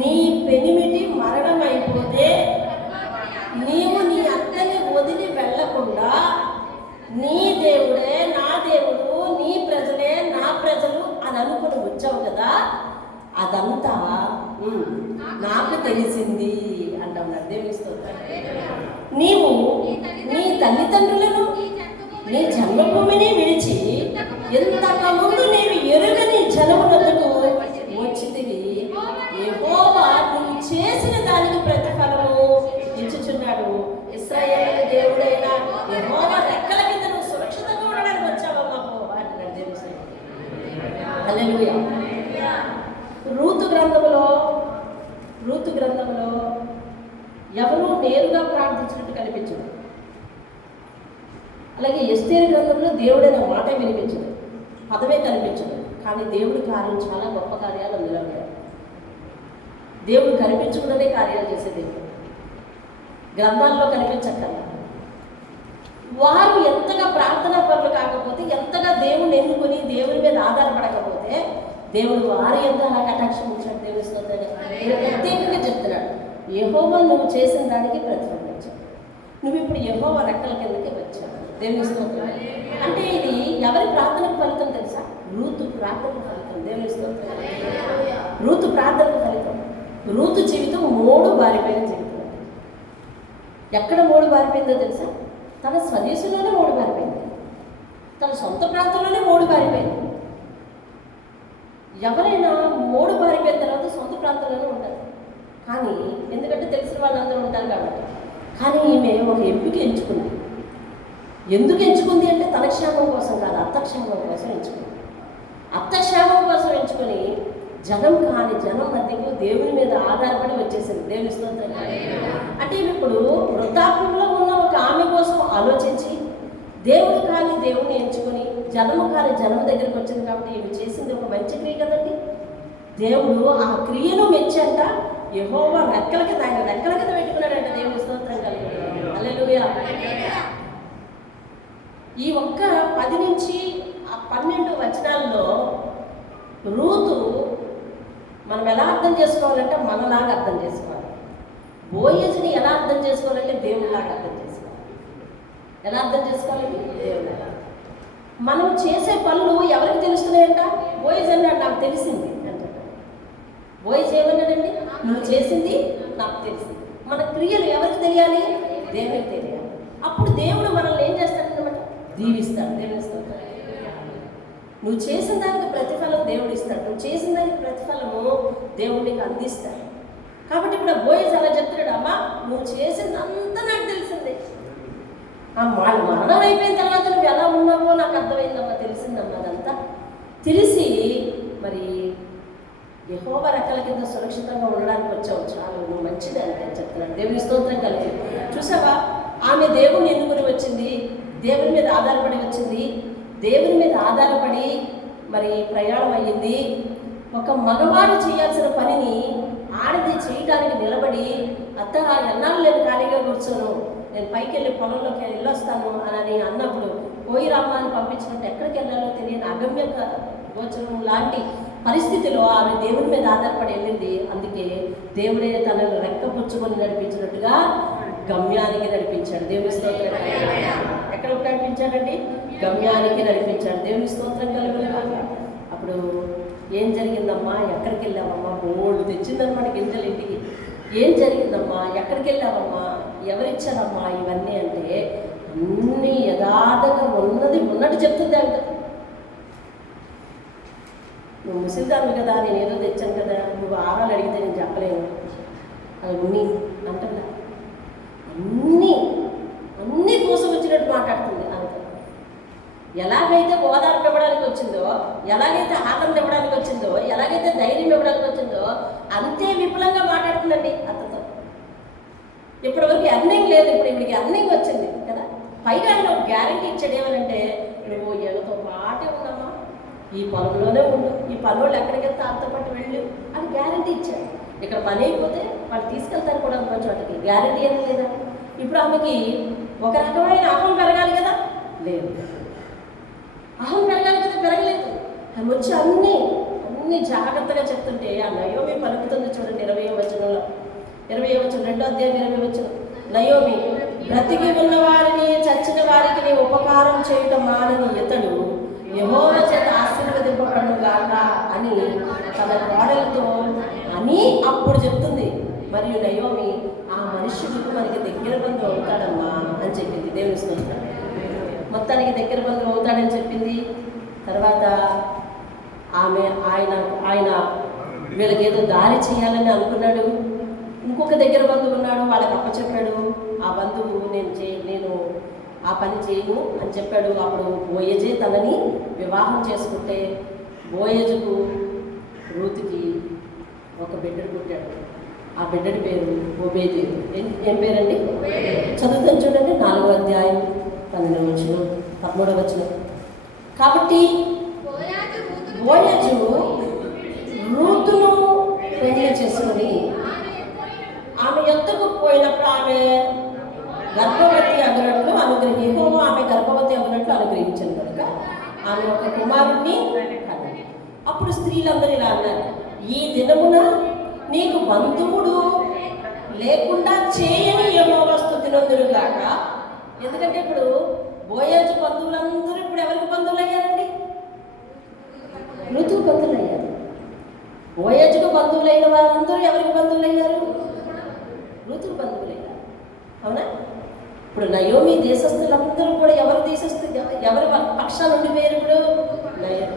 నీ పెనిమిటి మరణం అయిపోతే నీవు నీ అత్తని వదిలి వెళ్ళకుండా నీ దేవుడే నా దేవుడు, నీ ప్రజలే నా ప్రజలు అని అనుకుని వచ్చావు కదా, అదంతా నాకు తెలిసింది అంటున్నాడు. దేవుని స్తోత్రం. నీవు నీ తల్లిదండ్రులను నీ జన్మభూమిని విడిచి ఇంతకుముందు నీవు ఎరుగని జనమునకు వచ్చితివి, యెహోవా నువ్వు చేసిన దానికి ప్రతిఫలము ఇచ్చుచున్నాడు. ఇశ్రాయేలు దేవుడైన యెహోవా రెక్కల కింద నువ్వు సురక్షితంగా ఉండడానికి వచ్చావమ్మా అంటున్నాడు. దేవుని హల్లెలూయా. రూతు గ్రంథంలో ఎవరూ నేరుగా ప్రార్థించినట్టు కనిపించదు. అలాగే ఎస్తేరు గ్రంథంలో దేవుడైన మాట వినిపించదు, పదమే కనిపించదు. కానీ దేవుడి కార్యం చాలా గొప్ప కార్యాలు అందులో ఉన్నాయి. దేవుడు కనిపించకుండానే కార్యాలు చేసే దేవుడు, గ్రంథాల్లో కనిపించక్కర్లా. వారు ఎంతగా ప్రార్థనా పరులు కాకపోతే, ఎంతగా దేవుని ఎన్నుకొని దేవుని మీద ఆధారపడకపోతే దేవుడు వారి ఎంత అలా కటాక్షం ఇచ్చాడు. దేవుని ప్రత్యేకంగా చెప్తున్నాడు, యెహోవా నువ్వు చేసిన దానికి ప్రతిఫలించావు. నువ్వు ఇప్పుడు యెహోవా రెక్కల కిందకి వచ్చావు. దేవుని స్తోత్రం. అంటే ఇది ఎవరి ప్రార్థనకు ఫలితం తెలుసా? రూతు ప్రార్థనకు ఫలితం. దేవుని స్తోత్రం. రూతు ప్రార్థనకు ఫలితం. రూతు జీవితం 3 బారిపోయిన జీవితం. ఎక్కడ 3 బారిపోయిందో తెలుసా? తన స్వదేశంలోనే 3 బారిపోయింది, తన సొంత ప్రాంతంలోనే 3 బారిపోయింది. ఎవరైనా 3 బారిపోయిన తర్వాత సొంత ప్రాంతంలోనే ఉంటారు. కానీ ఎందుకంటే తెలిసిన వాళ్ళందరూ ఉంటారు కాబట్టి. కానీ ఈమె ఒక ఎంపిక ఎంచుకుంది. ఎందుకు ఎంచుకుంది అంటే తన క్షేమం కోసం కాదు, అత్త క్షేమం కోసం ఎంచుకుంది. అత్త క్షేమం కోసం ఎంచుకొని జనం కాని జనం మధ్యకు దేవుని మీద ఆధారపడి వచ్చేసింది. దేవుని స్తోత్రం. అంటే ఇప్పుడు వృద్ధాప్యంలో ఉన్న ఒక ఆమె కోసం ఆలోచించి దేవుడు కాని దేవుని ఎంచుకొని జనము కాని జనం దగ్గరికి వచ్చింది. కాబట్టి ఈమె చేసింది ఒక మంచి క్రియ కదండి. దేవుడు ఆ క్రియను మెచ్చంట యెహోవా రెక్కల కింద, ఆయన రెక్కల కింద పెట్టుకున్నాడంట. దేవుని స్తోత్రం కలిగి. హల్లెలూయా. ఈ ఒక్క 10 నుంచి 12 వచనాల్లో రూతు మనం ఎలా అర్థం చేసుకోవాలంటే మనలాగా అర్థం చేసుకోవాలి. బోయజుని ఎలా అర్థం చేసుకోవాలంటే దేవుడిలాగా అర్థం చేసుకోవాలి. ఎలా అర్థం చేసుకోవాలంటే దేవుడిలాగా. మనం చేసే పనులు ఎవరికి తెలుస్తున్నాయంట? బోయజ్ అన్నాడు, నాకు తెలిసింది అంటాడు. బోయజ్ ఏమన్నాడండి? నువ్వు చేసింది నాకు తెలిసింది. మన క్రియలు ఎవరికి తెలియాలి? దేవుడికి తెలియాలి. అప్పుడు దేవుడు మనల్ని ఏం చేస్తాడన్నమాట? దీవిస్తాడు. దేవుని స్తోత్రం. నువ్వు చేసిన దానికి ప్రతిఫలం దేవుడు ఇస్తాడు. నువ్వు చేసిన దానికి ప్రతిఫలము దేవుడు నీకు అందిస్తాడు. కాబట్టి ఇప్పుడు బోయజ్ అలా చెప్తున్నాడు, అమ్మా నువ్వు చేసిందంతా నాకు తెలిసిందే. మరణం అయిపోయిన తర్వాత నువ్వు ఎలా ఉన్నావో నాకు అర్థమైందమ్మా, తెలిసిందమ్మా. అదంతా తెలిసి మరి యెహోవా రెక్కల కింద సురక్షితంగా ఉండడానికి వచ్చావు, చాలు, నువ్వు మంచిదని నేను చెప్తున్నాను. దేవుని స్తోత్రం కలిగి. చూసావా, ఆమె దేవుని ఎన్నుకుని వచ్చింది, దేవుని మీద ఆధారపడి వచ్చింది, దేవుని మీద ఆధారపడి మరి ప్రయాణం అయ్యింది. ఒక మగవాడు చేయాల్సిన పనిని ఆడది చేయడానికి నిలబడి, అత్త ఎన్నాళ్ళు నేను ఖాళీగా కూర్చోను, నేను పైకి వెళ్ళి పొలంలోకి వెళ్ళొస్తాను అని అన్నప్పుడు పోయి రామాన్ని పంపించినట్టు ఎక్కడికి వెళ్ళాలో తెలియని అగమ్య గోచరం లాంటి పరిస్థితిలో ఆమె దేవుని మీద ఆధారపడి వెళ్ళింది. అందుకే దేవుడే తనను రెక్కపుచ్చుకొని నడిపించినట్టుగా గమ్యానికి నడిపించాడు. దేవుని స్తోత్రం. ఎక్కడ నడిపించాడండి? గమ్యానికి నడిపించాడు. దేవుని స్తోత్రం కలుగును. అప్పుడు ఏం జరిగిందమ్మా, ఎక్కడికి వెళ్ళావమ్మా? బోల్డ్ తెచ్చిందన్నమాట గింజలు ఇంటికి. ఏం జరిగిందమ్మా, ఎక్కడికి వెళ్ళావమ్మా, ఎవరిచ్చారమ్మా ఇవన్నీ అంటే అన్నీ యథార్థంగా ఉన్నది ఉన్నట్టు చెప్తుంది అంట. నువ్వు ముసిల్దాను కదా, నేను ఏదో తెచ్చాను కదా, నువ్వు ఆరాలు అడిగితే నేను చెప్పలేను, అది ఉన్ని అంటున్నా. అన్నీ కోసం వచ్చినట్టు మాట్లాడుతుంది అంత. ఎలాగైతే ఓదార్పు ఇవ్వడానికి వచ్చిందో, ఎలాగైతే ఆనందం ఇవ్వడానికి వచ్చిందో, ఎలాగైతే ధైర్యం ఇవ్వడానికి వచ్చిందో అంతే విపులంగా మాట్లాడుతుందండి అతనితో. ఇప్పటివరకు ఎర్నింగ్ లేదు, ఇప్పుడు ఇప్పటికి ఎర్నింగ్ వచ్చింది కదా. పైగా ఆయన ఒక గ్యారెంటీ ఇచ్చాడు. ఏమనంటే, నువ్వు ఎవరితో పాటే ఉన్నామా, ఈ పొలంలోనే ఉండు, ఈ పనులు ఎక్కడికి వెళ్తే అంత పట్టు వెళ్ళు అని గ్యారెంటీ ఇచ్చాడు. ఇక్కడ పని అయిపోతే వాళ్ళు తీసుకెళ్తారు కూడా అనుకో చోటకి. గ్యారెంటీ ఏం లేదా? ఇప్పుడు ఆమెకి ఒక రకమైన అహం పెరగాలి కదా, లేదు. అహం పెరగాలి కదా, పెరగలేదు. ఆమె వచ్చి అన్నీ జాగ్రత్తగా చెప్తుంటే ఆ నయోమి పలుకుతుంది చూడండి. 20వ వచనంలో, 20వ వచనం, 2వ అధ్యాయం 20వ వచనం. నయోమి, బ్రతికి ఉన్న వారిని చచ్చిన వారికి నీ ఉపకారం చేయటం మానని ఇతడు యెహోవా చేత ఆశీర్వదింపబడును గాక అని తన కోడలతో అని అప్పుడు చెప్తుంది. మరియు నయోమి, ఆ మనుష్యుడికి మనకి దగ్గర బంధువు అవుతాడమ్మా అని చెప్పింది. దేవుని స్తోత్రం. మొత్తానికి దగ్గర బంధువు అవుతాడని చెప్పింది. తర్వాత ఆయన వీళ్ళకి ఏదో దారి చేయాలని అనుకున్నాడు. ఇంకొక దగ్గర బంధువు ఉన్నాడు, వాళ్ళకి అప్పచెప్పాడు. ఆ బంధువు నేను ఆ పని చేయను అని చెప్పాడు. అప్పుడు బోయజే తనని వివాహం చేసుకుంటే బోయజుకు రూతుకి ఒక బిడ్డను పుట్టాడు. ఆ బిడ్డడి పేరు ఓబేదేవు. ఏం పేరండి? చదువుతాను చూడండి, 4వ అధ్యాయం 12వ వచనం 13వ వచనం. కాబట్టి బోయజు రూతును పెళ్లి చేసుకుని ఆమె యొద్దకు పోయినప్పుడు ఆమె గర్భవతి అగునట్లు యెహోవా ఆమె గర్భవతి అగునట్లు అనుగ్రహించాను కనుక ఆమె ఒక కుమారుణ్ణి కన్నది. అప్పుడు స్త్రీలందరూ ఇలా అన్నారు, ఈ దినమున నీకు బంధువుడు లేకుండా చేయని యెహోవా స్తుతినందును గాక. ఎందుకంటే ఇప్పుడు బోయజు బంధువులందరూ ఇప్పుడు ఎవరికి బంధువులు అయ్యారండి? ఋతువు బంధువులు అయ్యారు. బోయజుకు బంధువులైన వారందరూ ఎవరికి బంధువులు అయ్యారు? ఋతువు బంధువులు అయ్యారు. అవునా? ఇప్పుడు నయోమి దేశస్తులందరూ కూడా ఎవరి పక్షాలు ఉండిపోయారు? ఇప్పుడు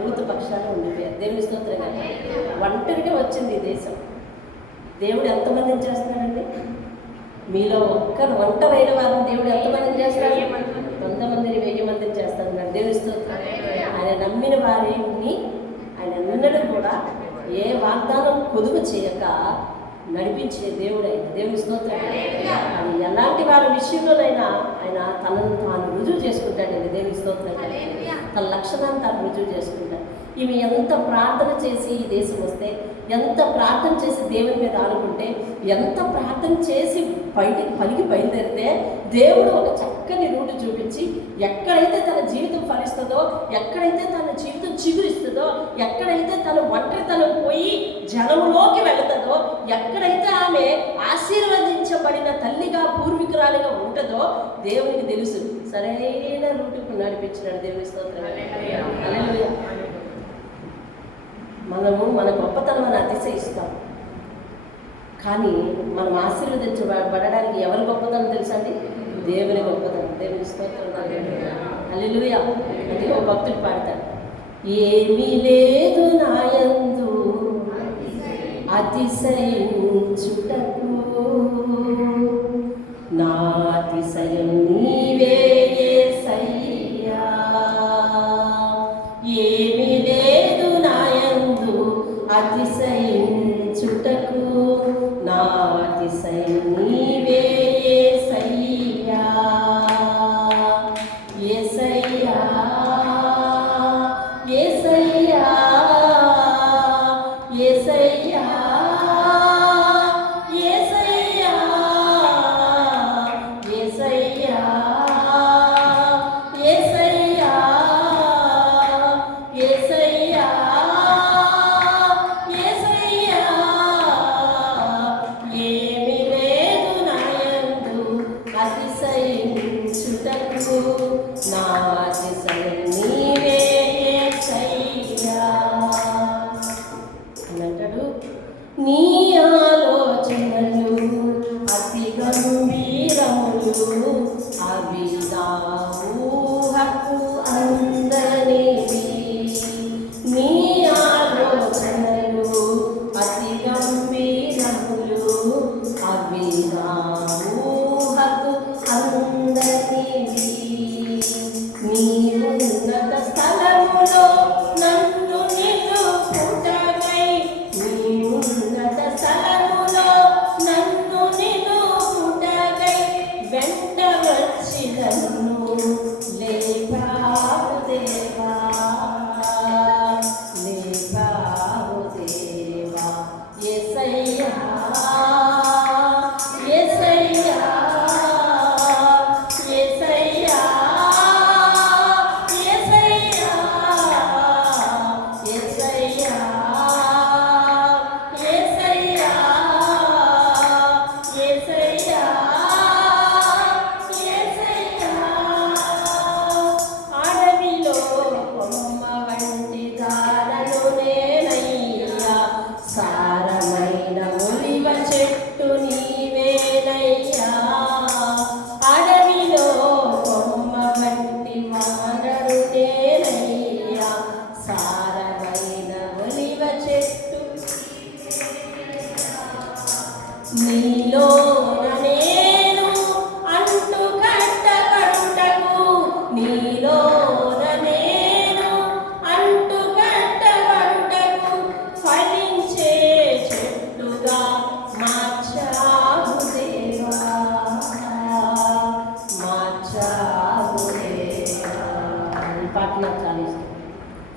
ఋతు పక్షాలు ఉండిపోయారు. దేవుని స్తోత్రంగా ఒంటరిగా వచ్చింది ఈ దేశం. దేవుడు ఎంతమందిని చేస్తున్నాడండి? మీలో ఒక్కరు ఒంటరైన వారిని దేవుడు ఎంతమందిని చేస్తాడు? 100 మందిని 1000 మందిని చేస్తాడు. దేవుని స్తోత్రం. ఆయన నమ్మిన వారిని ఆయన ఎన్నడూ కూడా ఏ వాగ్దానం కొదువు చేయక నడిపించే దేవుడు ఆయన. దేవుని స్తోత్రం. అది ఎలాంటి వారి విషయంలోనైనా ఆయన తనను తాను రుజువు చేసుకుంటాడండి. దేవుని స్తోత్రం. తన లక్షణాన్ని తాను రుజువు చేసుకుంటాడు. ఈమె ఎంత ప్రార్థన చేసి ఈ దేశం వస్తే, ఎంత ప్రార్థన చేసి దేవుని మీద ఆనుకుంటే, ఎంత ప్రార్థన చేసి బయటికి పలికి బయలుదేరితే దేవుడు ఒక చక్కని రూటు చూపించి ఎక్కడైతే తన జీవితం ఫలిస్తుందో, ఎక్కడైతే తన జీవితం చిగురిస్తుందో, ఎక్కడైతే తన ఒంటరితనం పోయి జనంలోకి వెళుతుందో, ఎక్కడైతే ఆమె ఆశీర్వదించబడిన తల్లిగా పూర్వీకురాలిగా ఉంటుందో దేవునికి తెలుసు. సరైన రూటుకు నడిపించినాడు. దేవుని స్తోత్రం. హల్లెలూయా. మనము మన గొప్పతనం అతిశయిస్తాం, కానీ మనం ఆశీర్వదించబడడానికి ఎవరి గొప్పతనం తెలుసా అండి? దేవుని గొప్పతనం. దేవుని స్తోత్రం. హల్లెలూయా. అది ఒక భక్తుడు పాడతాడు, ఏమీ లేదు నాయందు అతిశయించుటకు, నా అతిశయం నీవే యేసయ్యా. ఏమీ లేదు నాయందు అతిశయించుటకు, నా అతిశయం నీవే యేసయ్యా. యేసయ్యా యేసయ్యా యేసయ్యా యేసయ్యా యేసయ్యా యేసయ్యా యేసయ్యా యేసయ్యా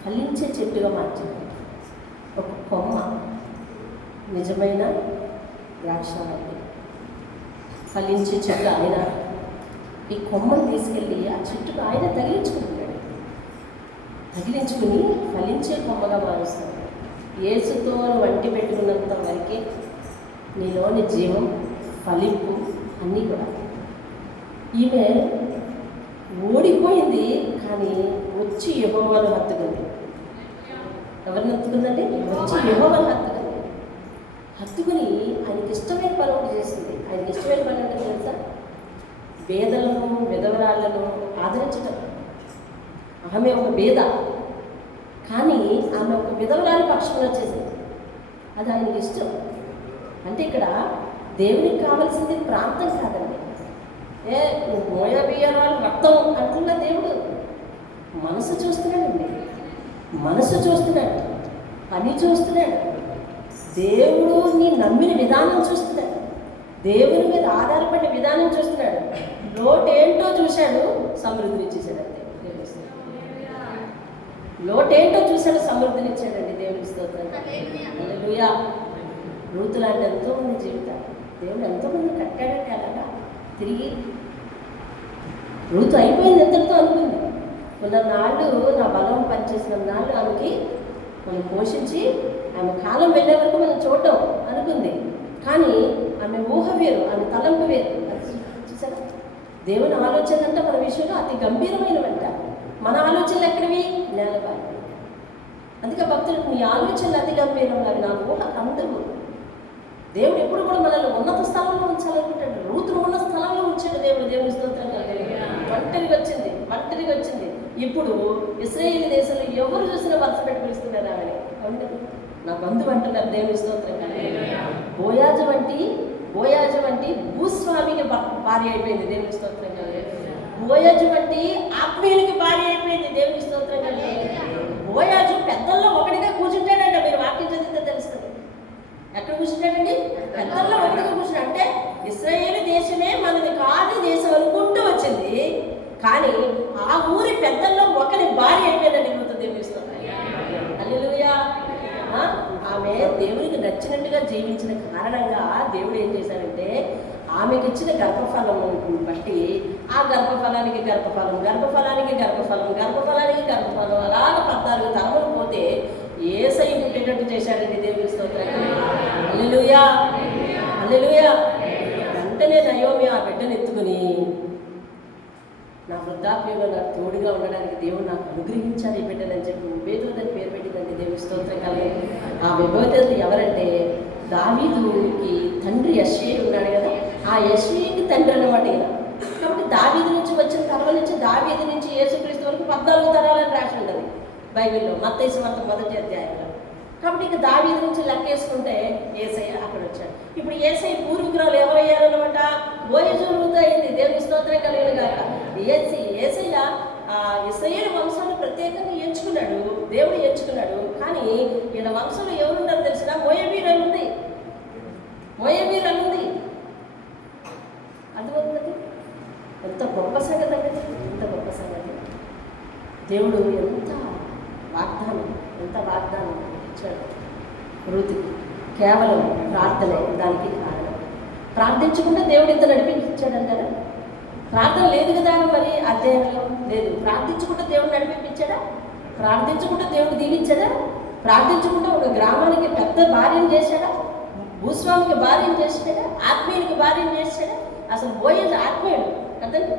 ఫలించే చెట్టుగా మార్చింది. ఒక కొమ్మ నిజమైన ద్రాక్షావల్లి, ఫలించే చెట్టు ఆయన. ఈ కొమ్మను తీసుకెళ్ళి ఆ చెట్టుకు ఆయన తగిలించుకుంటున్నాడు. తగిలించుకుని ఫలించే కొమ్మగా మారుస్తాడు. యేసుతో వంటి పెట్టుకున్నంత వరకే నీలోని జీవం, ఫలింపు అన్నీ కూడా. ఈమె ఓడిపోయింది, కానీ వచ్చి యెహోవాను హత్తుకుంది. ఎవరిని హత్తుకుందంటే వచ్చి యెహోవాను హత్తుకుంది. హత్తుకుని ఆయనకి ఇష్టమైన పని ఒకటి చేసింది. ఆయనకి ఇష్టమైన పని అంటే తెలుసా? పేదలను, విధవరాళ్లను ఆదరించటం. ఆమె ఒక పేద, కానీ ఆమె ఒక విధవరాలి పక్షంలో చేసింది. అది ఆయనకి ఇష్టం. అంటే ఇక్కడ దేవునికి కావాల్సింది ప్రాంతం కాదండి. మోయాబీయాల రక్తం అంటున్న దేవుడు మనసు చూస్తున్నాడండి. మనసు చూస్తున్నాడు, పని చూస్తున్నాడు. దేవుడు నీ నమ్మిన విధానం చూస్తున్నాడు. దేవుని మీద ఆధారపడిన విధానం చూస్తున్నాడు. లోటేంటో చూశాడు, సమృద్ధిని ఇచ్చేసాడండి. లోటేంటో చూశాడు, సమృద్ధిని ఇచ్చాడండి. దేవుని స్తోత్రం. హల్లెలూయా. రూతు లాంటి ఎంతోమంది జీవితాలు దేవుడు ఎంతోమంది కట్టాడంటే అలాగా తిరిగి. రూతు అయిపోయింది ఎంతటితో అనుకుంది. కొన్నాళ్ళు నా బలం పనిచేసిన నాళ్ళు ఆమెకి మనం పోషించి ఆమె కాలం వెళ్ళే వరకు మనం చూడటం అనుకుంది. కానీ ఆమె ఊహ వేరు, ఆమె తలంపు వేరు. చూసారా? దేవుని ఆలోచన అంటే మన విషయంలో అతి గంభీరమైనవంట. మన ఆలోచనలు ఎక్కడివి? నేలబాయి. అందుకే భక్తులు, నీ ఆలోచనలు అతి గంభీరం, అవి నా ఊహ అందరూ. దేవుడు ఎప్పుడు కూడా మనల్ని ఉన్నత స్థలంలో ఉంచాలనుకుంటాడు. రూతును ఉన్న స్థలంలో ఉంచాడు దేవుడు. దేవుని స్తోత్రం. ఒంటరిగా వచ్చింది. ఇప్పుడు ఇశ్రాయేలు దేశంలో ఎవరు చూసినా వరుస పెట్టి పిలుస్తున్నారు ఆమెని. నా బంధువు అంటున్నారు. దేవుని స్తోత్రం. బోయాజు వంటి భూస్వామికి భార్య అయిపోయింది. దేవుని స్తోత్రం. బోయాజు వంటి ఆత్మీయునికి భార్య అయిపోయింది. దేవుని స్తోత్రం. బోయాజు పెద్దల్లో ఒకటిగా కూర్చుంటాడంట. మీరు వాక్యం చదివితే తెలుస్తుంది. ఎక్కడ కూర్చుంటాడండి? పెద్దల్లో ఒకటిగా కూర్చున్నాడు. అంటే ఇశ్రాయేలు దేశమే మనది కాదు దేశం అనుకుంటూ వచ్చింది, కానీ ఆ ఊరి పెద్దల్లో ఒకరి భార్య అయిపోయిందని దేవుని స్తోత్రం. హల్లెలూయా. ఆమె దేవునికి నచ్చినట్టుగా జీవించిన కారణంగా దేవుడు ఏం చేశాడంటే ఆమెకి ఇచ్చిన గర్భఫలం బట్టి ఆ గర్భఫలానికి గర్భఫలం అలాగ 14 తరములు పోతే యేసయ్య పుట్టేటట్టు చేశాడండి. దేవుని స్తోత్రం. హల్లెలూయా. హల్లెలూయా. వెంటనే నయోమి ఆ బిడ్డను ఎత్తుకుని, నా వృద్ధాప్యంలో నాకు తోడుగా ఉండడానికి దేవుడు నాకు అనుగ్రహించాలి ఈ బిడ్డనని చెప్పి ఉబేదోత్ అని పేరు పెట్టిందండి. దేవుని స్తోత్రం. కలిగి ఆ ఉబేదోత్ ఎవరంటే దావీదుకి తండ్రి యెష్షయి ఉన్నాడు కదా, ఆ యెష్షయికి తండ్రి అన్నమాట ఇలా. కాబట్టి దావీదు నుంచి వచ్చిన తరం నుంచి దావీదు నుంచి యేసుక్రీస్తు వరకు 14 తరాలని రాసి ఉంటుంది బైబిల్లో, మత్తయి సువార్త 1వ అధ్యాయంలో. కాబట్టి ఇక దావీదు నుంచి లెక్కేసుకుంటే యేసయ్య అక్కడ వచ్చాడు. ఇప్పుడు యేసయ్య పూర్వీకురాలు ఎవరయ్యారన్నమాట? బోయజు రూతు అయింది. దేవుని స్తోత్రం కలిగిన గాక. యేసయ్య ఇశ్రాయేలు వంశాన్ని ప్రత్యేకంగా ఎంచుకున్నాడు, దేవుడు ఎంచుకున్నాడు. కానీ వీళ్ళ వంశంలో ఎవరున్నారో తెలిసిన మోయాబీయురాలు ఉంది. అర్థమవుతుంది. ఎంత గొప్ప సంగతి అంటే, ఎంత గొప్ప సంగతి. దేవుడు ఎంత వాగ్దానం ఇచ్చాడు రూతుకి. కేవలం ప్రార్థనే దానికి కారణం. ప్రార్థించకుండా దేవుడు ఇంత నడిపించాడంటారా? ప్రార్థన లేదు కదా మరి అధ్యాయంలో లేదు. ప్రార్థించకుండా దేవుడు నడిపించాడా? ప్రార్థించకుండా దేవుడు దీవించాడా? ప్రార్థించకుండా ఒక గ్రామానికి పెద్ద భార్యను చేశాడా? భూస్వామికి భార్యను చేశాడా? ఆత్మీయునికి భార్యను చేశాడా? అసలు బోయజు ఆత్మీయుడు కదండి.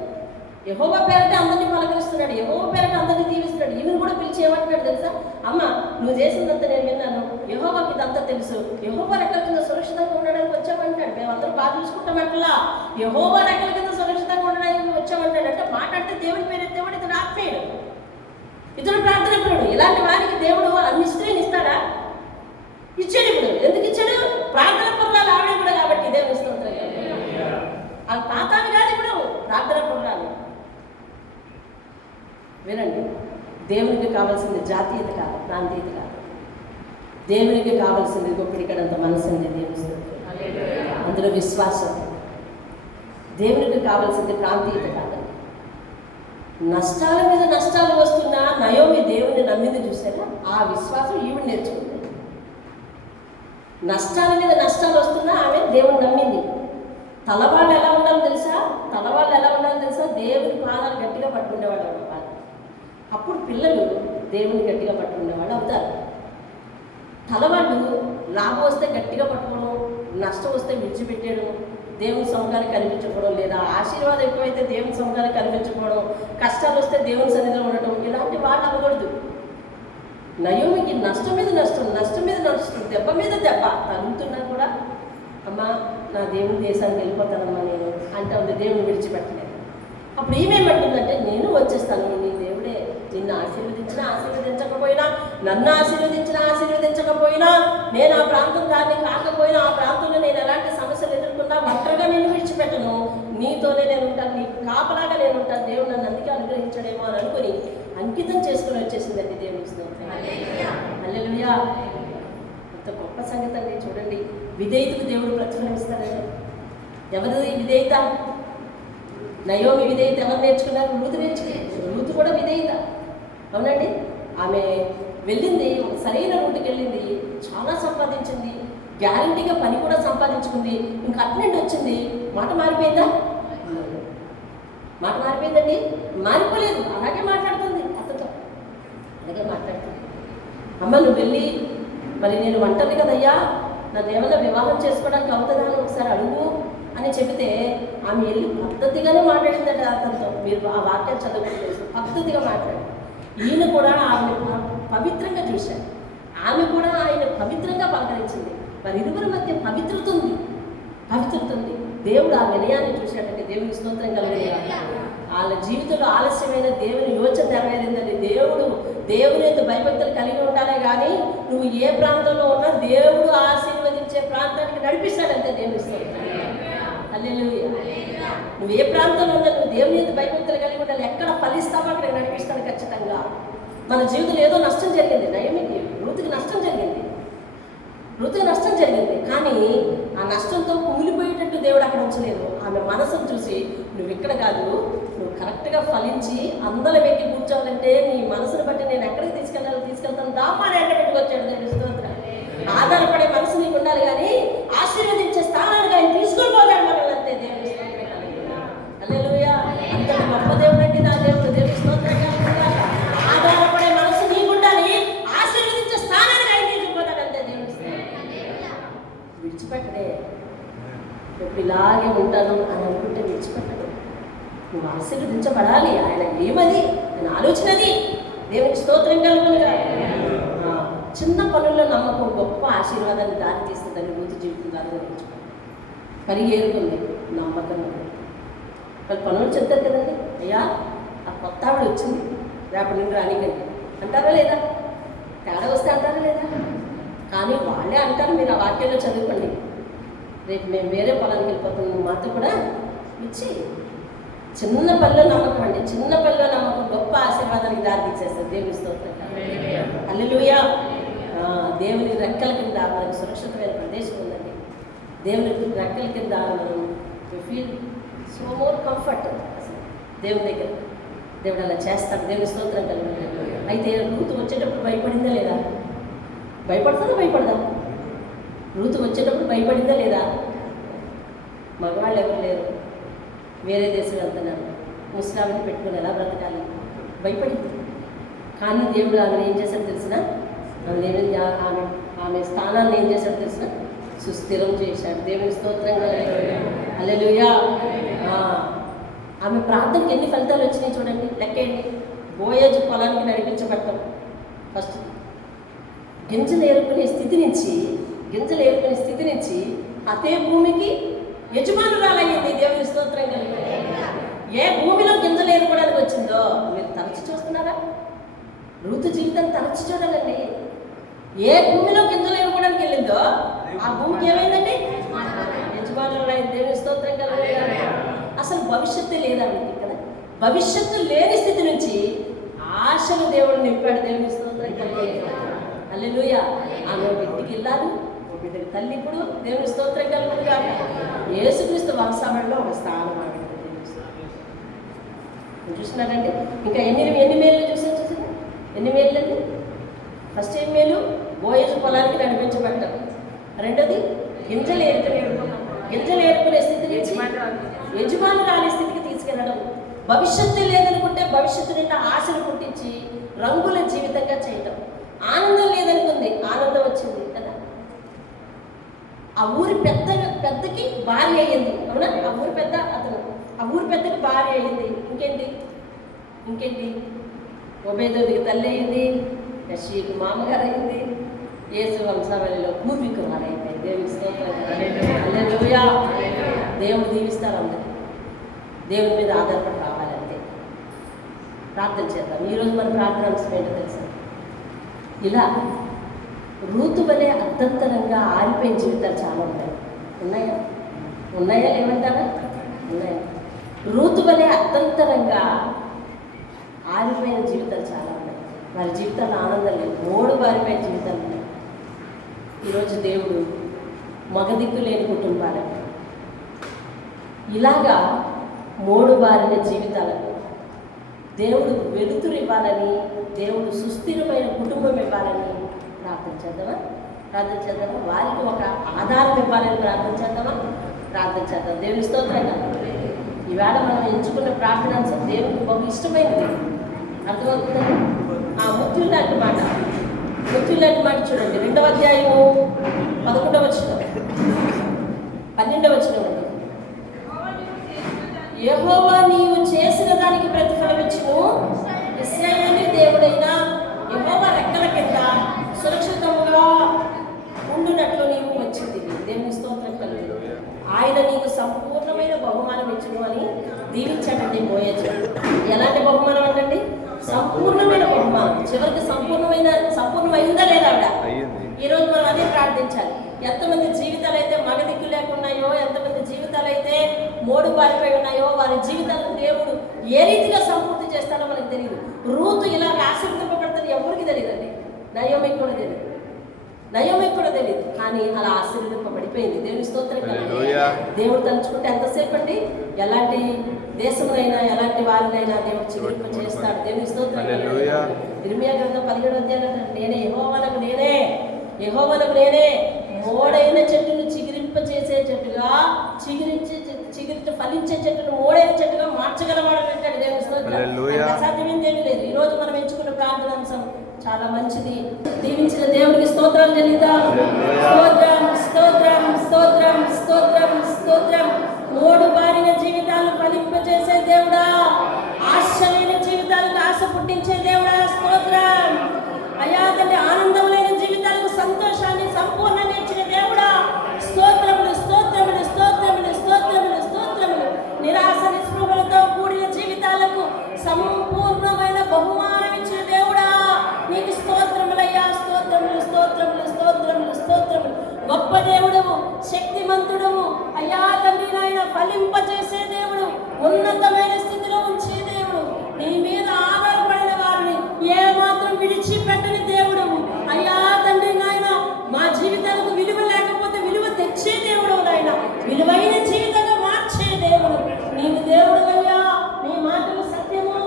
యెహోవా పేరట అందరినీ పలకరిస్తున్నాడు, యెహోవా పేరట అందరినీ దీవిస్తున్నాడు. ఈమెను కూడా పిలిచి ఏమంటున్నాడు తెలుసా? అమ్మ, నువ్వు చేసిందంతా నేను విన్నాను, యెహోవాకి ఇదంతా తెలుసు, యెహోవా రెక్కల కింద సురక్షితంగా ఉండడానికి వచ్చామంటాడు. మేమందరం బాగా చూసుకుంటామంటలా, యెహోవా రెక్కల కింద సురక్షితంగా ఉండడానికి వచ్చామంటాడు. అంటే మాట్లాడితే దేవుడి పేరు ఎత్తేవాడు ఇతడు ఆత్మీయుడు, ఇతడు ప్రార్థనకుడు. ఇలాంటి వారికి దేవుడు అన్ని స్త్రీని ఇస్తాడా? ఇచ్చాడు. ఇప్పుడు ఎందుకు ఇచ్చాడు? ప్రార్థన పుర్రాలు ఆవిడ కూడా కాబట్టి. దేవుని స్తోత్రం. అది పాతాలు కాదు, ఇప్పుడు ప్రార్థన పుర్రాలు. వినండి, దేవునికి కావాల్సింది జాతీయత కాదు, ప్రాంతీయత కాదు. దేవునికి కావాల్సింది గొప్పడికడంత మనసు ఉంది. దేవుని అందులో విశ్వాసం. దేవునికి కావాల్సింది ప్రాంతీయత కాదు. నష్టాల మీద నష్టాలు వస్తున్నా నయోమి దేవుని నమ్మింది చూసారా? ఆ విశ్వాసం ఈవిడ నేర్చుకుంది. నష్టాల మీద నష్టాలు వస్తున్నా ఆమె దేవుని నమ్మింది. తలవాళ్ళు ఎలా ఉండాలో తెలుసా? దేవుని పాదాలు గట్టిగా పట్టుకునేవాళ్ళు అన్నమాట. అప్పుడు పిల్లలు దేవుని గట్టిగా పట్టుకునేవాళ్ళు అవుతారు. తలవాళ్ళు లాభం వస్తే గట్టిగా పట్టుకోవడం, నష్టం వస్తే విడిచిపెట్టేయడం, దేవుని సముఖానికి కనిపించకపోవడం, లేదా ఆశీర్వాదం ఎక్కువైతే దేవుని సముఖానికి కనిపించకపోవడం, కష్టాలు వస్తే దేవుని సన్నిధిలో ఉండటం, ఇలాంటి వాళ్ళు అవ్వకూడదు. నయోమికి నష్టం మీద నష్టం, దెబ్బ మీద దెబ్బ తగులుతున్నా కూడా, అమ్మా నా దేవుని దేశానికి వెళ్ళిపోతానమ్మా నేను అంటే ఉంది. దేవుని విడిచిపెట్టలేదు. అప్పుడు ఏమేమంటుందంటే, నేను వచ్చేస్తాను, నీ దేవుడే నిన్ను ఆశీర్వదించకపోయినా, నన్ను ఆశీర్వదించకపోయినా, నేను ఆ ప్రాంతం దాన్ని కాకపోయినా, ఆ ప్రాంతంలో నేను ఎలాంటి సమస్యలు ఎదుర్కొన్నా ఒంటరిగా నేను విడిచిపెట్టను, నీతోనే నేను ఉంటాను, నీ కాపలాగా నేను ఉంటాను, దేవుడు నన్ను అందుకే అనుగ్రహించడేమో అని అనుకుని అంకితం చేసుకుని వచ్చేసిందండి దేవుని స్తోత్రం. హల్లెలూయా. అంత గొప్ప సంగతి అండి. చూడండి, విధేయతకు దేవుడు ప్రతిఫలం ఇస్తాడండి. ఎవరిది విధేయత? నయోమి విధేయత ఎవరు నేర్చుకున్నారు? రూతు కూడా విధేయత. అవునండి. ఆమె వెళ్ళింది, ఒక సరైన రూటుకి వెళ్ళింది, చాలా సంపాదించింది, గ్యారంటీగా పని కూడా సంపాదించుకుంది. ఇంకా అట్నుండి వచ్చింది, మాట మారిపోయిందా? మాట మారిపోయిందండి? మారిపోలేదు. అలాగే మాట్లాడుతుంది, అతతో అలాగే మాట్లాడుతుంది. అమ్మ నువ్వు వెళ్ళి, మరి నేను వంటది కదయ్యా, నన్ను ఏమన్నా వివాహం చేసుకోవడానికి అవుతుందా అని ఒకసారి అడుగు అని చెబితే, ఆమె వెళ్ళి పద్ధతిగానే మాట్లాడిందంటే అతనితో. మీరు ఆ వాక్యాలు చదవలేదు, పద్ధతిగా మాట్లాడి. ఈయన కూడా ఆమెను పవిత్రంగా చూశాడు, ఆమె కూడా ఆయన పవిత్రంగా పలకరించింది. మరి ఇరువురి మధ్య పవిత్రత ఉంది. దేవుడు ఆ వినయాన్ని చూశాడంటే దేవుని స్తోత్రం కలిగింది. వాళ్ళ జీవితంలో ఆలస్యమైన దేవుని యోచన నెరవేరిందండి. దేవుని యొక్క భయభక్తులు కలిగి ఉండాలే కానీ, నువ్వు ఏ ప్రాంతంలో ఉన్నా దేవుడు ఆశీర్వదించే ప్రాంతానికి నడిపిస్తాడంటే దేవుని స్తోత్రం. హల్లెలూయా. నువ్వు ఏ ప్రాంతంలో ఉన్నా నువ్వు దేవుని యొక్క భయభక్తులు కలిగి ఉండాలి. ఎక్కడ ఫలిస్తావో అక్కడ నడిపిస్తాను ఖచ్చితంగా. మన జీవితంలో ఏదో నష్టం జరిగింది, నయోమికి, రూతుకి నష్టం జరిగింది. కానీ ఆ నష్టంతో కుమిలిపోయేటట్టు దేవుడు అక్కడ ఉంచలేదు. ఆమె మనసును చూసి, నువ్వు ఇక్కడ కాదు, నువ్వు కరెక్ట్గా ఫలించి అందరం వెక్కి కూర్చోవాలంటే నీ మనసును బట్టి నేను ఎక్కడికి తీసుకెళ్తాను దామాని ఎండ పెట్టుకొచ్చాడు దేవుడి స్తోత్రం. ఆధారపడే మనసు నీకు ఉండాలి కానీ ఆశీర్వదించే స్థానానికి ఆయన తీసుకొని పోతాడు మనల్ని అంతే. దేవుడి స్తోత్రం. హల్లెలూయా. అంత గొప్ప దేవుడు అండి నా దేవుడు. దేవుడి స్తోత్రం. ఆధారపడే మనసు నీకు ఉండాలి, ఆశీర్వదించే స్థానానికి ఆయన తీసుకుపోతాడు అంతే. దేవుడి విడిచిపెట్టడే. ఎప్పుడు ఇలాగే ఉంటాను అని అనుకుంటే విడిచిపెట్టడు. నువ్వు ఆశీర్వదించబడాలి. ఆయన ఏమది, ఆయన ఆలోచనది. దేవునికి స్తోత్రం కలుగునుగా. చిన్న పనుల్లో నమ్మకం గొప్ప ఆశీర్వాదాన్ని దారి తీస్తుందని రూతు జీవితం దారి నేర్చుకోండి. పరిగేరుకుంది నమ్మకం. వాళ్ళు పనులు చెప్తారు కదండి, అయ్యా ఆ కొత్త ఆవిడ వచ్చింది, రేపటి నుండి రానికండి అంటారా లేదా? తేడా వస్తే అంటారా లేదా? కానీ వాళ్ళే అంటారు. మీరు ఆ వాక్యంలో చదువుకోండి, రేపు మేము వేరే పొలానికి వెళ్ళిపోతాం, నువ్వు మాతో కూడా ఇచ్చి. చిన్న పనిలో నమ్మకం అండి. చిన్న పనిలో నమ్మకం గొప్ప ఆశీర్వాదానికి దారి తీసేస్తారు. దేవుని స్తోత్రం. హల్లెలూయా. దేవుని రెక్కల కింద మనకి సురక్షితమైన ప్రదేశం ఉందండి. దేవుని రెక్కల కింద మనం ఫీల్ సో మోర్ కంఫర్ట్. అసలు దేవుని దగ్గర దేవుడు అలా చేస్తాడు. దేవుని స్తోత్రం కలిగి. అయితే రూతు వచ్చేటప్పుడు భయపడిందా లేదా? భయపడదా? రూతు వచ్చేటప్పుడు భయపడిందా లేదా? మగవాళ్ళు ఎవరు లేరు, వేరే దేశం వెళ్తున్నారు, ముస్లాంని పెట్టుకుని ఎలా బ్రతకాలి? భయపడింది. కానీ దేవుడు ఆమెను ఏం చేశాడు తెలిసిన? ఆమె స్థానాన్ని ఏం చేశాడు తెలిసిన? సుస్థిరం చేశాడు. దేవుని స్తోత్రంగా. హల్లెలూయా. ఆమె ప్రార్థనకి ఎన్ని ఫలితాలు వచ్చినాయి చూడండి, లెక్కేయండి. బోయజు పొలానికి నడిపించబడతాం. ఫస్ట్ గింజలు ఏరుకునే స్థితి నుంచి అదే భూమికి యజమానురాలయ్యింది. దేవుని స్తోత్రం కలిగి. ఏ భూమిలో గింజలు ఏరుకోవడానికి వచ్చిందో మీరు తరచి చూస్తున్నారా? రూతు జీవితాన్ని తరచి చూడాలండి. ఏ భూమిలో గింజలు ఏరుకోవడానికి వెళ్ళిందో ఆ భూమికి ఏమైందండి? యజమానురాలైంది. దేవుని స్తోత్రం కలిగి. అసలు భవిష్యత్తు లేదా కదా? భవిష్యత్తు లేని స్థితి నుంచి ఆశలు దేవుడు నింపాడు. దేవుని స్తోత్రం కలిగి. హల్లెలూయా. ఆమె బిడ్డకి వెళ్ళాలి, బిడ్డకి తల్లి. ఇప్పుడు దేవుని స్తోత్రం కలుగునుగా. యేసుక్రీస్తు వంశావళిలో ఒక స్థానం చూస్తున్నారండి. ఇంకా ఎన్ని మేళ్ళు చూసారు? ఎన్ని మేళ్ళండి? ఫస్ట్ ఏం మేలు? బోయజు పొలానికి నడిపించబడ్డం. రెండోది గింజలు ఏరుకునే స్థితి నుంచి యజమానురాలి స్థితికి తీసుకెళ్ళడం. భవిష్యత్తు లేదనుకుంటే భవిష్యత్తు నిండా ఆశలు పుట్టించి రంగుల జీవితంగా చేయటం. ఆనందం లేదనుకుంది, ఆనందం వచ్చింది కదా. ఆ ఊరి పెద్దకి భార్య అయ్యింది, అవునా? ఆ ఊరి పెద్ద అతను, ఆ ఊరి పెద్దకి భార్య అయ్యింది. ఇంకేంటి ఒబేదోదికి తల్లి అయింది, యెషీకి మామగారు అయింది, యేసు వంశావళిలో పూర్వీకురాలు అయిపోయింది. దేవుని స్తోత్రం, హల్లెలూయా. దేవుడు దీవిస్తారు అందరికీ. దేవుని మీద ఆధారపడి రావాలంటే ప్రార్థన చేద్దాం. ఈరోజు మన ప్రార్థన అంశం ఏంటో తెలుసా? ఇలా రూతు వలె అర్థంతరంగా ఆరిపోయిన జీవితాలు చాలా ఉన్నాయా ఏమంటారా? ఉన్నాయా? రూతు వలె అర్థంతరంగా ఆరిపోయిన జీవితాలు చాలా ఉన్నాయి. వారి జీవితాల్లో ఆనందం లేదు, మూడు బారిపోయిన జీవితాలు ఉన్నాయి. ఈరోజు దేవుడు మగదిక్కు లేని కుటుంబాలకు, ఇలాగా మూడు బారిన జీవితాలకు దేవుడు వెలుతురు ఇవ్వాలని, దేవుడు సుస్థిరమైన కుటుంబం ఇవ్వాలని ప్రార్థన చేద్దామా? వారికి ఒక ఆధారం ఇవ్వాలని ప్రార్థన చేద్దాం. దేవుని స్తోత్రంగా ఈవేళ మనం ఎంచుకున్న ప్రార్థన దేవునికి బహు ఇష్టమైనది. అర్థమవుతుందండి? ముత్తులు లాంటి మాట చూడండి. 2వ అధ్యాయము 11వ వచనం, 12వ వచనం. యెహోవా నీవు చేసిన దానికి ప్రతిఫలమిచ్చును, ఇశ్రాయేలు దేవుడైన యెహోవా రెక్కల కింద సురక్షితంగా ఉండునట్లు నీవు వచ్చింది. దేవుని స్తోత్రం కలుగును. ఆయన నీకు సంపూర్ణమైన బహుమానం ఇచ్చును అని దీవించాడండి బోయజు. ఎలాంటి బహుమానం అంటండి? సంపూర్ణమైన బహుమానం. చివరికి సంపూర్ణమైందా లేదా ఆవిడ? ఈరోజు మనం అదే ప్రార్థించాలి. ఎంతమంది జీవితాలు అయితే మగదిక్కు లేకున్నాయో, ఎంతమంది జీవితాలు అయితే మూడు బారిపోయి ఉన్నాయో, వారి జీవితాలను దేవుడు ఏ రీతిగా సంపూర్తి చేస్తాడో మనకు తెలియదు. రూతు ఇలా ఆశీర్వదింపబడుతుంది ఎవరికి తెలియదండి. నయోమికి కూడా తెలియదు, కానీ అలా ఆశీర్వదింపబడిపోయింది. దేవుని స్తోత్రం. దేవుడు తలుచుకుంటే ఎంతసేపు అండి, ఎలాంటి దేశంలో ఎలాంటి వారినైనా దేవుడు చిగురింప చేస్తాడు. దేవుని స్తోత్రం. ఇర్మియా గ్రంథం 17వ అధ్యాయం, నేనే యెహోవానకు నేనే మోడైన చెట్టును చిగురింపచేసే చెట్టుగా, చిగురించి ఫలించే చెట్టును మోడైన చెట్టుగా మార్చగలవాడని అంటాడు. దేవుని స్తోత్రం. అసాధ్యమైందేమీ లేదు. ఈరోజు మనం ఎంచుకున్న ప్రార్థన అంశం చాలా మంచిది. దీవించిన దేవుడికి స్తోత్రాలు చెల్లిద్దాం. స్తోత్రం. మూడు బారిన జీవితాలు ఫలింపజేసే దేవుడా, ఆశలైన జీవితాలకు ఆశ పుట్టించే దేవుడా స్తోత్రం. అయ్యా తండ్రి, ఆనందం లేని జీవితాలకు సంతోషాన్ని సంపూర్ణంగా ఇచ్చిన దేవుడా స్తోత్రములు. నిరాశ నిస్పృహలతో కూడిన జీవితాలకు సంపూర్ణమైన బహుమానం ఇచ్చిన దేవుడా నీకు స్తోత్రములయ్యా. స్తోత్రములు. గొప్ప దేవుడవు, శక్తిమంతుడవు అయ్యా తండ్రి నాయన, ఫలింపజేసే దేవుడు, ఉన్నతమైన స్థితిలో ఉంచే దేవుడు, నీ మీద ఆధారపడిన వారిని ఏ మాత్రం విడిచిపెట్టని దేవుడవు అయ్యా తండ్రి నాయన. మా జీవితాలకు విలువ లేకపోతే విలువ తెచ్చే దేవుడు నాయన, విలువైన జీవితంగా మార్చే దేవుడు నీవు దేవుడు అయ్యా. నీ మాటలు సత్యము.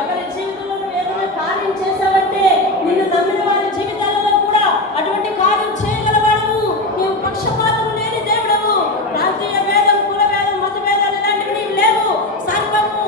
ఎవరి జీవితంలో ఏదైనా కార్యం చేశావంటే నిన్ను నమ్మిన వారి జీవితాలలో కూడా అటువంటి కార్యం చేయగలవాడవు. నీవు పక్షపాతము లేని దేవుడవు. ప్రాంతీయ భేదం, కుల భేదం, మత భేదాలు ఇలాంటివి నీవు లేవు. సర్వము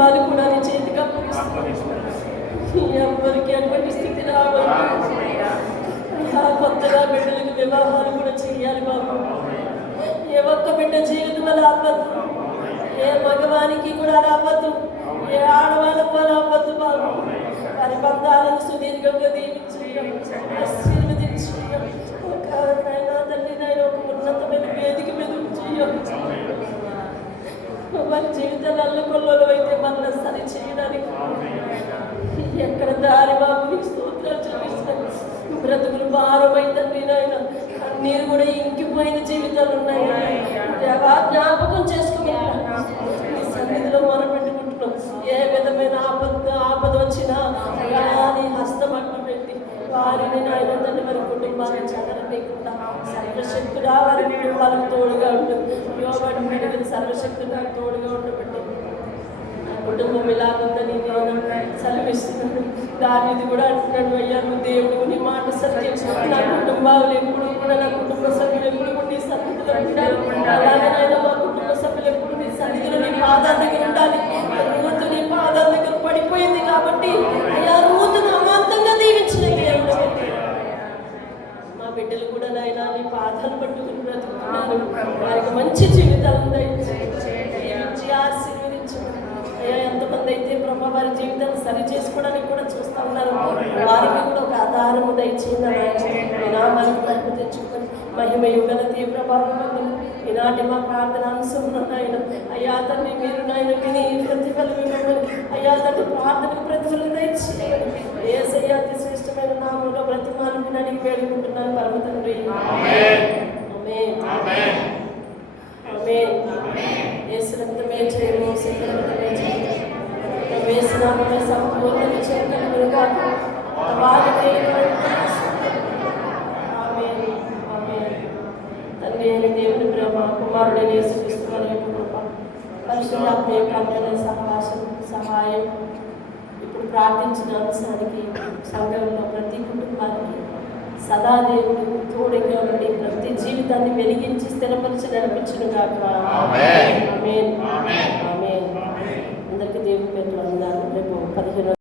కుటుంబాలు కూడా నీ చేతికి అప్పగిస్తున్నాను. ఎవరికి ఎటువంటి స్థితి రావాలి. కొత్తగా బిడ్డలకు వివాహాలు కూడా చేయాలి బాబు. ఏ ఒక్క బిడ్డ జీవితంలో రావద్దు, ఏ మగవానికి కూడా రావద్దు, ఏ ఆడవాళ్ళకు రావద్దు బాబు. వారి బంధాలను సుదీర్ఘంగా దీవించి ఆశీర్వదించి తల్లినైనా ఒక ఉన్నతమైన వేదిక మీద ఉంచి వారి జీవితాలు అల్లకొల్లలో అయితే మనల్ని సరి చేయడానికి ఎక్కడ దారి బాబు నీకు స్తోత్రాలు చెల్లిస్తాను. బ్రతుకులు భారమైందండి నాయన, కన్నీరు కూడా ఇంకిపోయిన జీవితాలు ఉన్నాయి. జ్ఞాపకం చేసుకున్నాను, నీ సన్నిధిలో మొరపెట్టుకుంటున్నాం. ఏ విధమైన ఆపద వచ్చినా నీ హస్తం అడ్డు పెట్టి వారిని నాయన తండ్రి వారి కుటుంబాన్ని చెదరలేకుండా సర్వశక్తుడా వారి కుటుంబాలకు తోడుగా ఉంటుంది. యోగడం పెరిగిన సర్వశక్తుడు నాకు తోడుగా ఉండబట్టి కుటుంబం ఇలాగుందని నేను సెలవిస్తున్నాను. దానిది కూడా అంటున్నాడు, అయ్యా నువ్వు దేవుడు, నీ మాట సత్యం. నా కుటుంబాలు ఎప్పుడు కూడా, నా కుటుంబ సభ్యులు ఎప్పుడు కూడా నీ సన్నిధిలో ఉండాలి. అలాగే నాయన మా కుటుంబ సభ్యులు ఎప్పుడు నీ సన్నిధిలో నీ పాదాల దగ్గర ఉండాలి. రూతు నీ పాదాల దగ్గర పడిపోయింది కాబట్టి అయ్యా రూతును అమాంతంగా దీవించిన దేవుడు. మా బిడ్డలు కూడా నాయన నీ పాదాలు పట్టుకుని బ్రతుకుతున్నారు. వారికి మంచి జీవితాలు దయచేసి ఆశీర్వదించు. అయ్యా ఎంతమంది అయితే ప్రభా వారి జీవితాన్ని సరి చేసుకోవడానికి కూడా చూస్తూ ఉన్నారు, వారికి కూడా ఒక ఆధారము దయచేయండి. నామానికి మహిమ తెచ్చుకొని మహిమయు ఘనత ప్రభావం ఈనాటి మా ప్రార్థన అంశంలో నాయన అయ్యా తండ్రి మీరు నాయన విని ప్రతిఫలం ఇవ్వమని, అయ్యా తండ్రి ప్రార్థనకు ప్రతిఫలం దయచేయండి. యేసయ్య అతి శ్రేష్టమైన నామంలో బ్రతిమాలను వినడానికి వేడుకుంటున్నాను పరమ తండ్రి. ఆమేన్. యేసు రక్తమే చేయము, రక్తమే చేయము, వేసినామే సంపూర్ణ చేతులు కాదు. తండ్రి అయిన దేవుని ప్రేమ, కుమారుడైన యేసుక్రీస్తు వారి యొక్క కృప, పరిశుద్ధాత్మ యొక్క అన్యోన్య సహాయం ఇప్పుడు ప్రార్థించిన అంశానికి సంఘంలో ప్రతి కుటుంబానికి సదా దేవుడు తోడుగా ఉండి ప్రతి జీవితాన్ని వెలిగించి స్థిరపరిచి నడిపించును గాక. ఆమేన్. అందరికీ దేవుని పేరు వందనాలు. రేపు 15